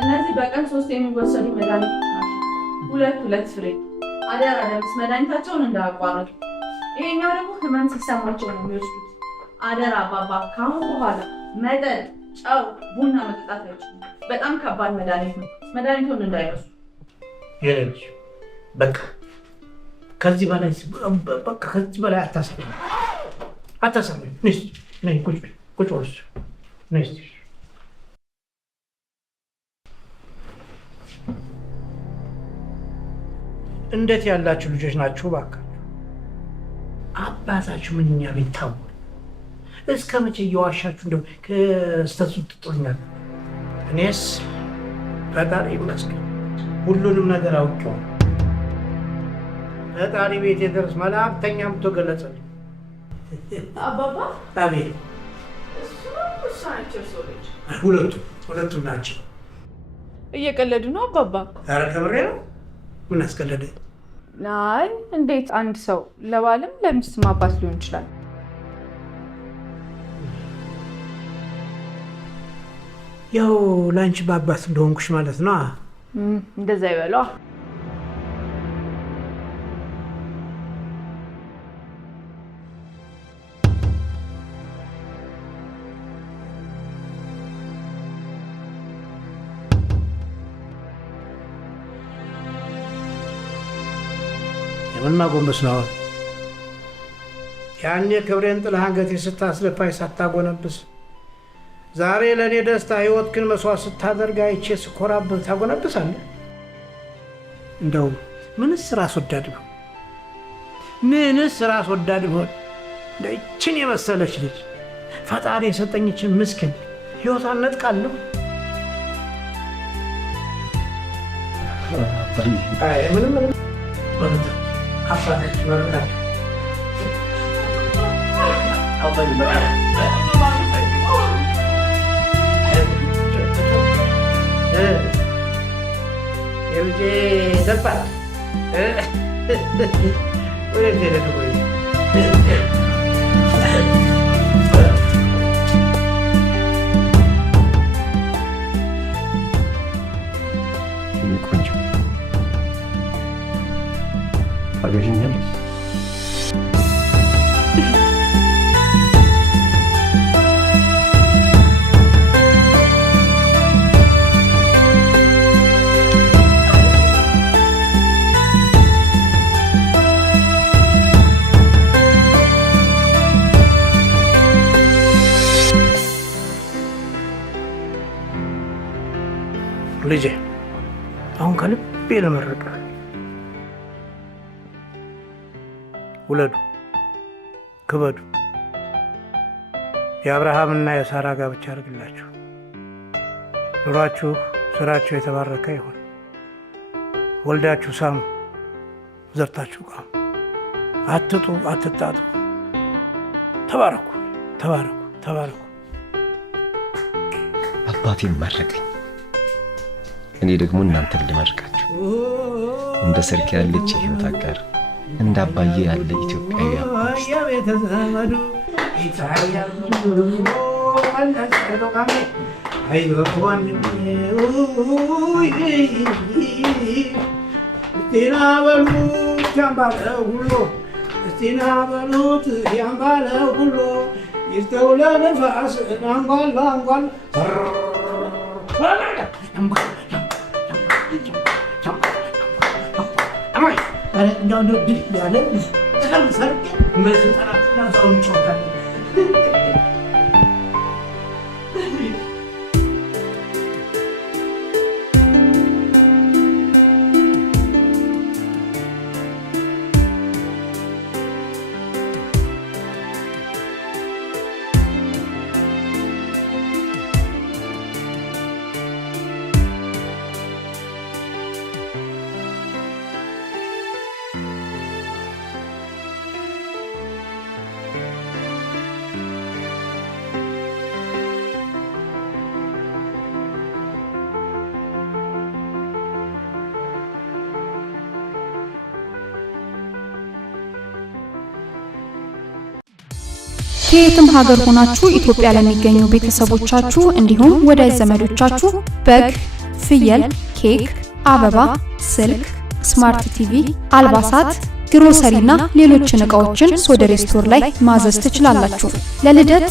እነዚህ በቀን 3 የሚወሰዱ መድኃኒቶች ናቸው። 2 ፍሬ አደራ ደምስ መድኃኒታቸውን እንዳያቋርጡ። ይሄኛው ደግሞ ህመም ሲሰማቸው ነው የሚወስዱት። አደራ አባባ ካሁን በኋላ መጠጥ፣ ጨው፣ ቡና መጠጣት አይችሉም። በጣም ከባድ መድኃኒት ነው። መድኃኒቱን እንዳይረሱ። ይኸውልሽ በቃ ከዚህ በላይ አታስቢ። ነይ ቁጭ በል ነይ እስኪ። እንዴት ያላችሁ ልጆች ናችሁ እባካችሁ። አባታችሁ ምንኛ ቢታወቅ እስከ መቼ እየዋሻችሁ እንደው ከስተቱ ትጥሩኛል? እኔስ ፈጣሪ ይመስገን ሁሉንም ነገር አውቄዋለሁ። ፈጣሪ ቤቴ ድረስ መላእክተኛ መጥቶ ገለጸልኝ። አባባ አቤት። እሱ ናቸው ሰዎች። ሁለቱም ናቸው። እየቀለዱ ነው አባባ? ኧረ ከምሬ ነው። ምን አስቀለደኝ? አይ እንዴት አንድ ሰው ለባልም ለሚስትም አባት ሊሆን ይችላል? ያው ላንቺ በአባት እንደሆንኩሽ ማለት ነው። እንደዛ ይበለው። የምን ማጎንበስ ነው? ያኔ ክብሬን ጥለህ አንገቴ ስታስደፋኝ ሳታጎነብስ ዛሬ ለእኔ ደስታ ሕይወትህን መስዋዕት ስታደርግ አይቼ ስኮራብህ ታጎነብሳለህ? እንደው ምንስ ራስ ወዳድ ብሆን ይችን የመሰለች ልጅ ፈጣሪ የሰጠኝችን ምስኪን ሕይወት አነጥቃለሁ? ምንም አባታች መርዳቸው የልጄ ዘባት ወደ ቆንጆ ታገዥኛለሽ? ልጄ አሁን ከልቤ ለመረቀህ ውለዱ፣ ክበዱ። የአብርሃምና የሳራ ጋብቻ አድርግላችሁ። ኑሯችሁ፣ ስራችሁ የተባረከ ይሁን። ወልዳችሁ ሳሙ፣ ዘርታችሁ ቃሙ። አትጡ፣ አትጣጡ። ተባረኩ፣ ተባረኩ፣ ተባረኩ። አባቴ መረቀኝ፣ እኔ ደግሞ እናንተን ልመርቃችሁ። እንደ ሰርክ ያለች የህይወት አጋር፣ እንደ አባዬ ያለ ኢትዮጵያዊ አባት ቤተዘመዱ ይታያል። እስቲና በሉት ያምባለ ሁሉ፣ እስቲና በሉት ያምባለ ሁሉ፣ ይስተውለ ነፋስ አንጓል አንጓል ከየትም ሀገር ሆናችሁ ኢትዮጵያ ለሚገኙ ቤተሰቦቻችሁ እንዲሁም ወዳጅ ዘመዶቻችሁ በግ፣ ፍየል፣ ኬክ፣ አበባ፣ ስልክ፣ ስማርት ቲቪ፣ አልባሳት፣ ግሮሰሪና ሌሎችን ዕቃዎችን ሶደሬ ስቶር ላይ ማዘዝ ትችላላችሁ። ለልደት፣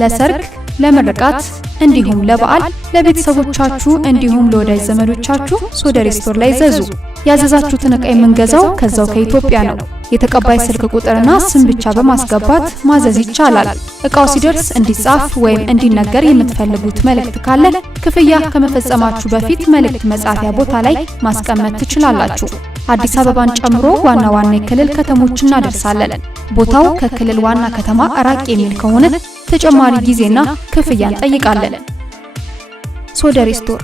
ለሰርግ፣ ለምርቃት እንዲሁም ለበዓል ለቤተሰቦቻችሁ እንዲሁም ለወዳጅ ዘመዶቻችሁ ሶደሬ ስቶር ላይ ዘዙ። ያዘዛችሁትን ዕቃ የምንገዛው ከዛው ከኢትዮጵያ ነው። የተቀባይ ስልክ ቁጥርና ስም ብቻ በማስገባት ማዘዝ ይቻላል። ዕቃው ሲደርስ እንዲጻፍ ወይም እንዲነገር የምትፈልጉት መልእክት ካለ ክፍያ ከመፈጸማችሁ በፊት መልእክት መጻፊያ ቦታ ላይ ማስቀመጥ ትችላላችሁ። አዲስ አበባን ጨምሮ ዋና ዋና የክልል ከተሞች እናደርሳለን። ቦታው ከክልል ዋና ከተማ ራቅ የሚል ከሆነ ተጨማሪ ጊዜና ክፍያ እንጠይቃለን። ሶደሬ ስቶር